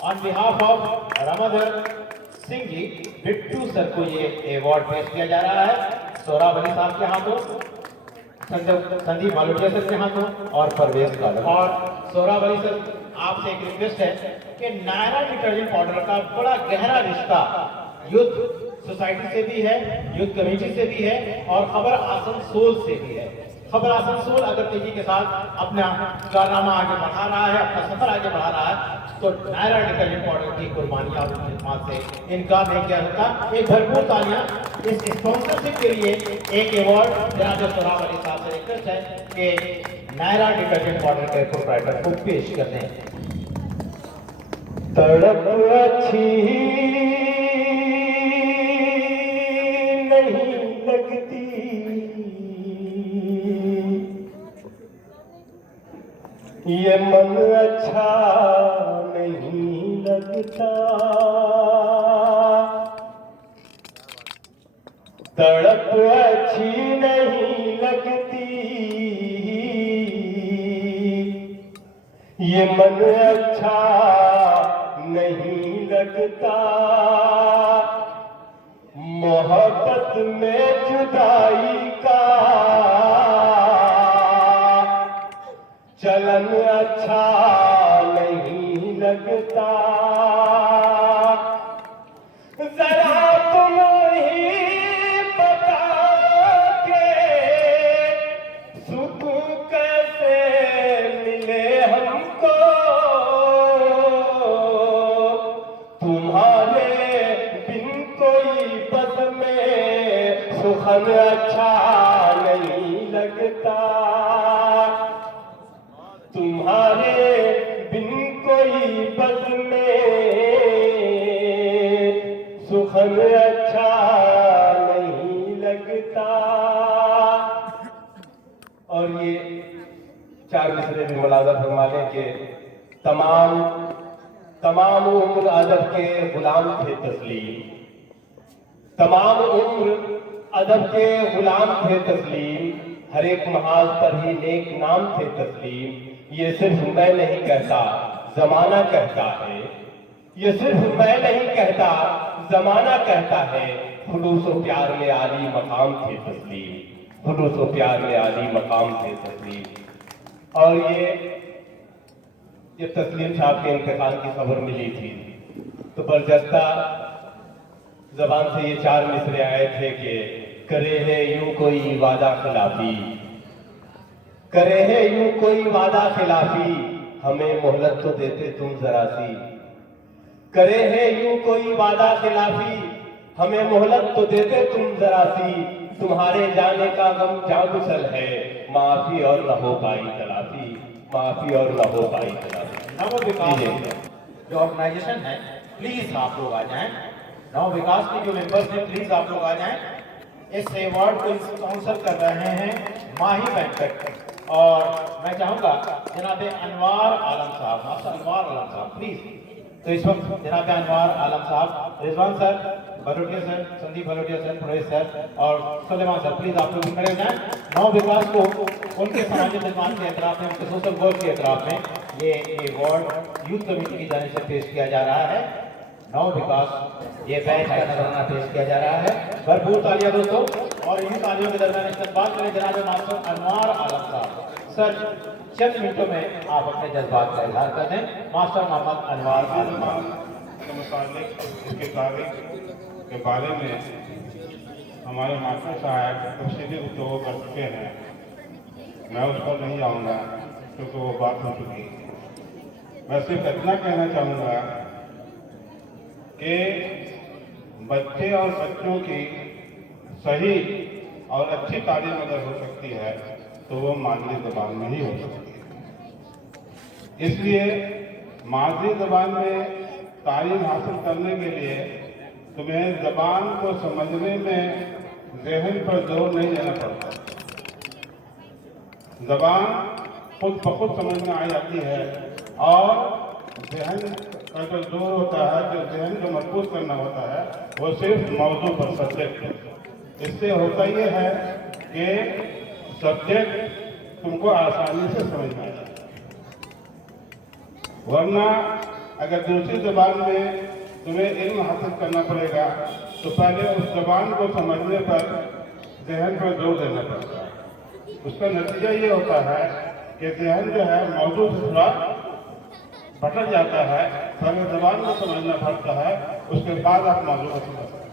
on behalf of Ramadhar Singh ji, Bittu sir को ये अवार्ड पेश किया जा रहा है सोहराब अली साहब के हाथों, संदीप बालोटिया सर के हाथों और परवेज कालम। और सोहराब अली सर, आपसे एक रिक्वेस्ट है कि नायरा डिटर्जेंट पाउडर का बड़ा गहरा रिश्ता युद्ध सोसाइटी से भी है, युद्ध कमेटी से भी है और खबर आसनसोल से भी है। खबर आसनसोल अगर तेजी के साथ अपना कारनामा आगे बढ़ा रहा है, अपना सफर आगे बढ़ा रहा है, तो नायरा डिटर्जेंट पाउडर की कुर्बानियां और खिदमत से इनकार नहीं किया जाता। एक भरपूर तालियां इस स्पॉन्सरशिप के लिए। एक अवार्ड जनाब सोहराब अली साहब से रिक्वेस्ट है कि नायरा डिटर्जेंट पाउडर के प्रोप्राइटर को पेश कर दें। तड़प अच्छी नहीं लगती, ये मन अच्छा नहीं लगता, तड़प अच्छी नहीं लगती, ये मन अच्छा नहीं लगता, मोहब्बत में जुदाई का चलन अच्छा नहीं लगता। जरा तुम ही बता के सुख कैसे मिले हमको, तुम्हारे बिन कोई बस में सुखन अच्छा नहीं लगता, तुम्हारे बिन कोई बस में सुखन अच्छा नहीं लगता। और ये चार मिसरे भी मुलाजा फरमा लें कि तमाम उम्र अदब के गुलाम थे तस्लीम, तमाम उम्र अदब के गुलाम थे तस्लीम, हर एक महाज पर ही नेक नाम थे तस्लीम। ये सिर्फ मैं नहीं कहता जमाना कहता है, ये सिर्फ मैं नहीं कहता जमाना कहता है, खुलूस और प्यार में आली मकाम थे तस्लीम, खुलूस और प्यार में आली मकाम थे तस्लीम। और ये तस्लीम साहब के इंतकाल की खबर मिली थी तो बरजस्ता जबान से ये चार मिसरे आए थे कि करे है यूं कोई वादा खिलाफी, करे है यूं कोई वादा खिलाफी, हमें मोहलत तो देते तुम जरा सी, करे है यूं कोई वादा खिलाफी, हमें मोहलत तो देते तुम जरा सी, तुम्हारे जाने का गम जागुसल है, माफी और न हो पाई तलाफी, माफी और न हो पाई तलाफी। नव विकास जो ऑर्गेनाइजेशन है, प्लीज आप लोग आ जाएं। नव विकास के जो मेंबर्स हैं, प्लीज आप लोग आ जाएं। इस अवार्ड को स्पॉन्सर कर रहे हैं माही बैंकट, और मैं चाहूंगा जनाब अनवार आलम साहब, मास्टर अनवार आलम साहब प्लीज। तो इस वक्त जनाब अनवार आलम साहब, Rizwan sir, Bhalotia sir, Sandeep Bhalotia sir, Puresh sir और सुलेमान सर, प्लीज आप लोग खड़े हो जाएं। नव विकास को उनके सामाजिक निर्माण के एतराफ में, उनके सोशल वर्क के एतराफ में ये अवार्ड यूथ कमेटी की जानिब से पेश किया जा रहा है। नव विकास ये बैच का नजराना पेश किया जा रहा है। भरपूर तालियां दोस्तों, और इन तालियों के दरमियान इस्तकबाल करें जनाब मास्टर अनवार आलम साहब। सर चंद मिनटों में आप अपने जज्बात का इजहार कर दें। मास्टर मोहम्मद अनवार आलम साहब। इसके तारीख के बारे में हमारे मास्टर साहब तफसीली गुफ्तगू कर चुके हैं, मैं उस पर नहीं आऊँगा क्योंकि वो बात हो चुकी। मैं सिर्फ इतना कहना चाहूँगा कि बच्चे और बच्चों की सही और अच्छी तालीम अगर हो सकती है तो वो मादरी ज़बान में ही हो सकती है। इसलिए मादरी ज़बान में तालीम हासिल करने के लिए तुम्हें ज़बान को समझने में ज़हन पर जोर नहीं देना पड़ता। ज़बान खुद ब खुद समझ में आ जाती है, और ज़हन का जो जोर होता है, जो ज़हन को मजबूत करना होता है, वो सिर्फ मौजू पर सब्जेक्ट। इससे होता ये है कि सब्जेक्ट तुमको आसानी से समझ में आ जाता है। वरना अगर दूसरी ज़बान में तुम्हें इल्म हासिल करना पड़ेगा तो पहले उस ज़बान को समझने पर ज़हन पर जोर देना पड़ता है। उसका नतीजा ये होता है कि ज़हन जो है मौजू से थोड़ा भटक जाता है, पहले ज़बान को समझना पड़ता है, उसके बाद आप मौजू को समझ सकते हैं।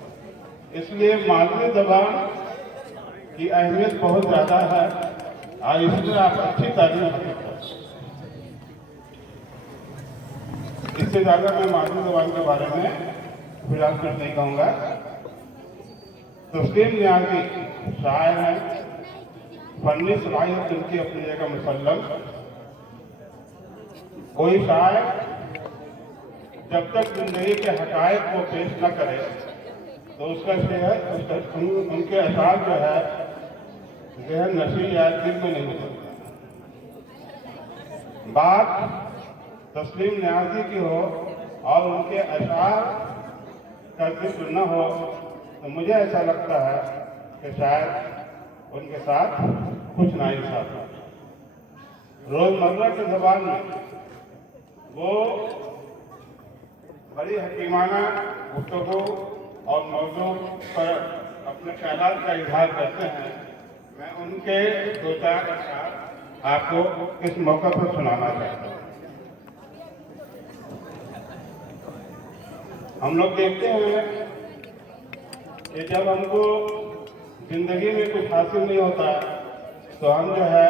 इसलिए मादरी ज़बान की अहमियत बहुत ज़्यादा है, और इसमें आप अच्छी तालीम हासिल कर सकते हैं। इससे ज़्यादा मैं मादरी ज़बान के बारे में फिलहाल कुछ नहीं कहूँगा। तस्लीम नियाज़ी शायर हैं, फन्नी सलाहियत उनकी अपनी जगह मुसल्लम। कोई शायर जब तक जिंदगी के हकायक को पेश न करे तो उसका उनके असार जो है जहन नशी या दिल में नहीं होता। बात तस्लीम नियाज़ी की हो और उनके अशार का जिक्र न हो तो मुझे ऐसा लगता है कि शायद उनके साथ कुछ नाइंसाफ़ी है। रोज़मर्रा की ज़बान में वो बड़ी हकीमाना गुफ्तगू और मौजू पर अपने ख्यालात का इजहार करते हैं। मैं उनके दो चार अशआर आपको इस मौके पर सुनाना चाहता हूँ। हम लोग देखते हैं कि जब हमको जिंदगी में कुछ हासिल नहीं होता तो हम जो है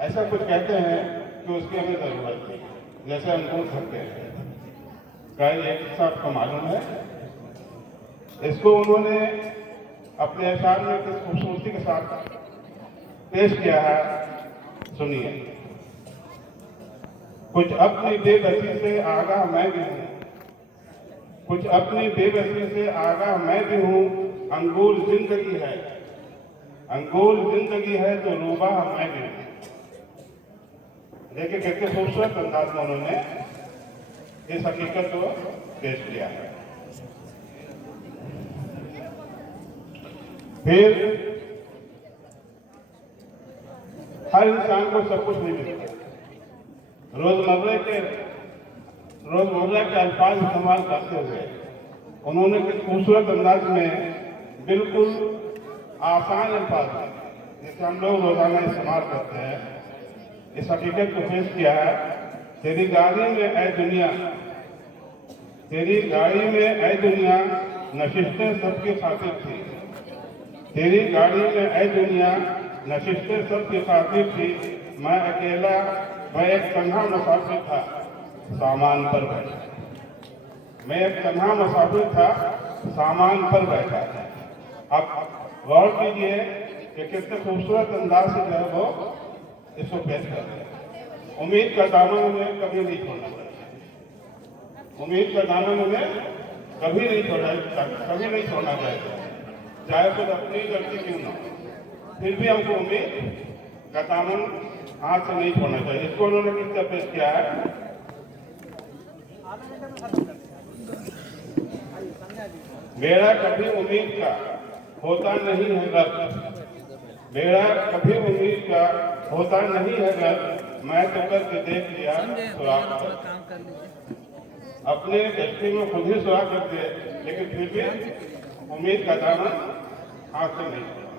ऐसा कुछ कहते हैं कि उसकी हमें जरूरत नहीं, जैसे अंकुर सकते हैं। क्या ये किस्सा आपको मालूम है? इसको उन्होंने अपने अशार में किस खूबसूरती के साथ पेश किया है, सुनिए। कुछ अपनी बेबसी से आगाह मैं भी हूँ, कुछ अपनी बेबसी से आगाह मैं भी हूँ। अंगूर जिंदगी है, अंगूर जिंदगी है तो रूबा मैं भी हूँ। देखिए कितने खूबसूरत अंदाज में उन्होंने इस हकीकत को पेश किया है। फिर हर इंसान को सब कुछ नहीं मिलता। रोजमर्रा के अल्फाज इस्तेमाल करते हुए उन्होंने किस खूबसूरत अंदाज में बिल्कुल आसान अल्फाज में, जैसे हम लोग रोजाना इस्तेमाल करते हैं, इस हकीकत को पेश किया है। तेरी गाड़ी में ऐ दुनिया, तेरी गाड़ी में ऐ दुनिया नशिस्तें सबकी खातिर थी। तेरी गाड़ी में ऐ दुनिया नशिस्तें सबकी खातिर थी। मैं अकेला, मैं एक तन्हा मुसाफिर था, सामान पर बैठा। मैं एक तन्हा मुसाफिर था, सामान पर बैठा। अब गौर कीजिए कि कितने खूबसूरत अंदाज से जो है वो इसको पेश कर रहे हैं। उम्मीद का दामन हमें कभी नहीं छोड़ना चाहिए। उम्मीद का दामन हमें कभी नहीं छोड़ना चाहिए, चाहे खुद अपनी गलती क्यों ना हो, फिर भी हमको उम्मीद का दामन हाथ से नहीं छोड़ना चाहिए। इसको उन्होंने किस तरह पेश किया है? मेरा कभी उम्मीद का होता नहीं है गर्व, मेरा कभी उम्मीद का होता नहीं है गर्व। मैं तो करके देख लिया सुराग, अपने कश्ती में खुद ही सुराग कर दिए, लेकिन फिर भी उम्मीद का दामन हाथ से नहीं छोड़ा।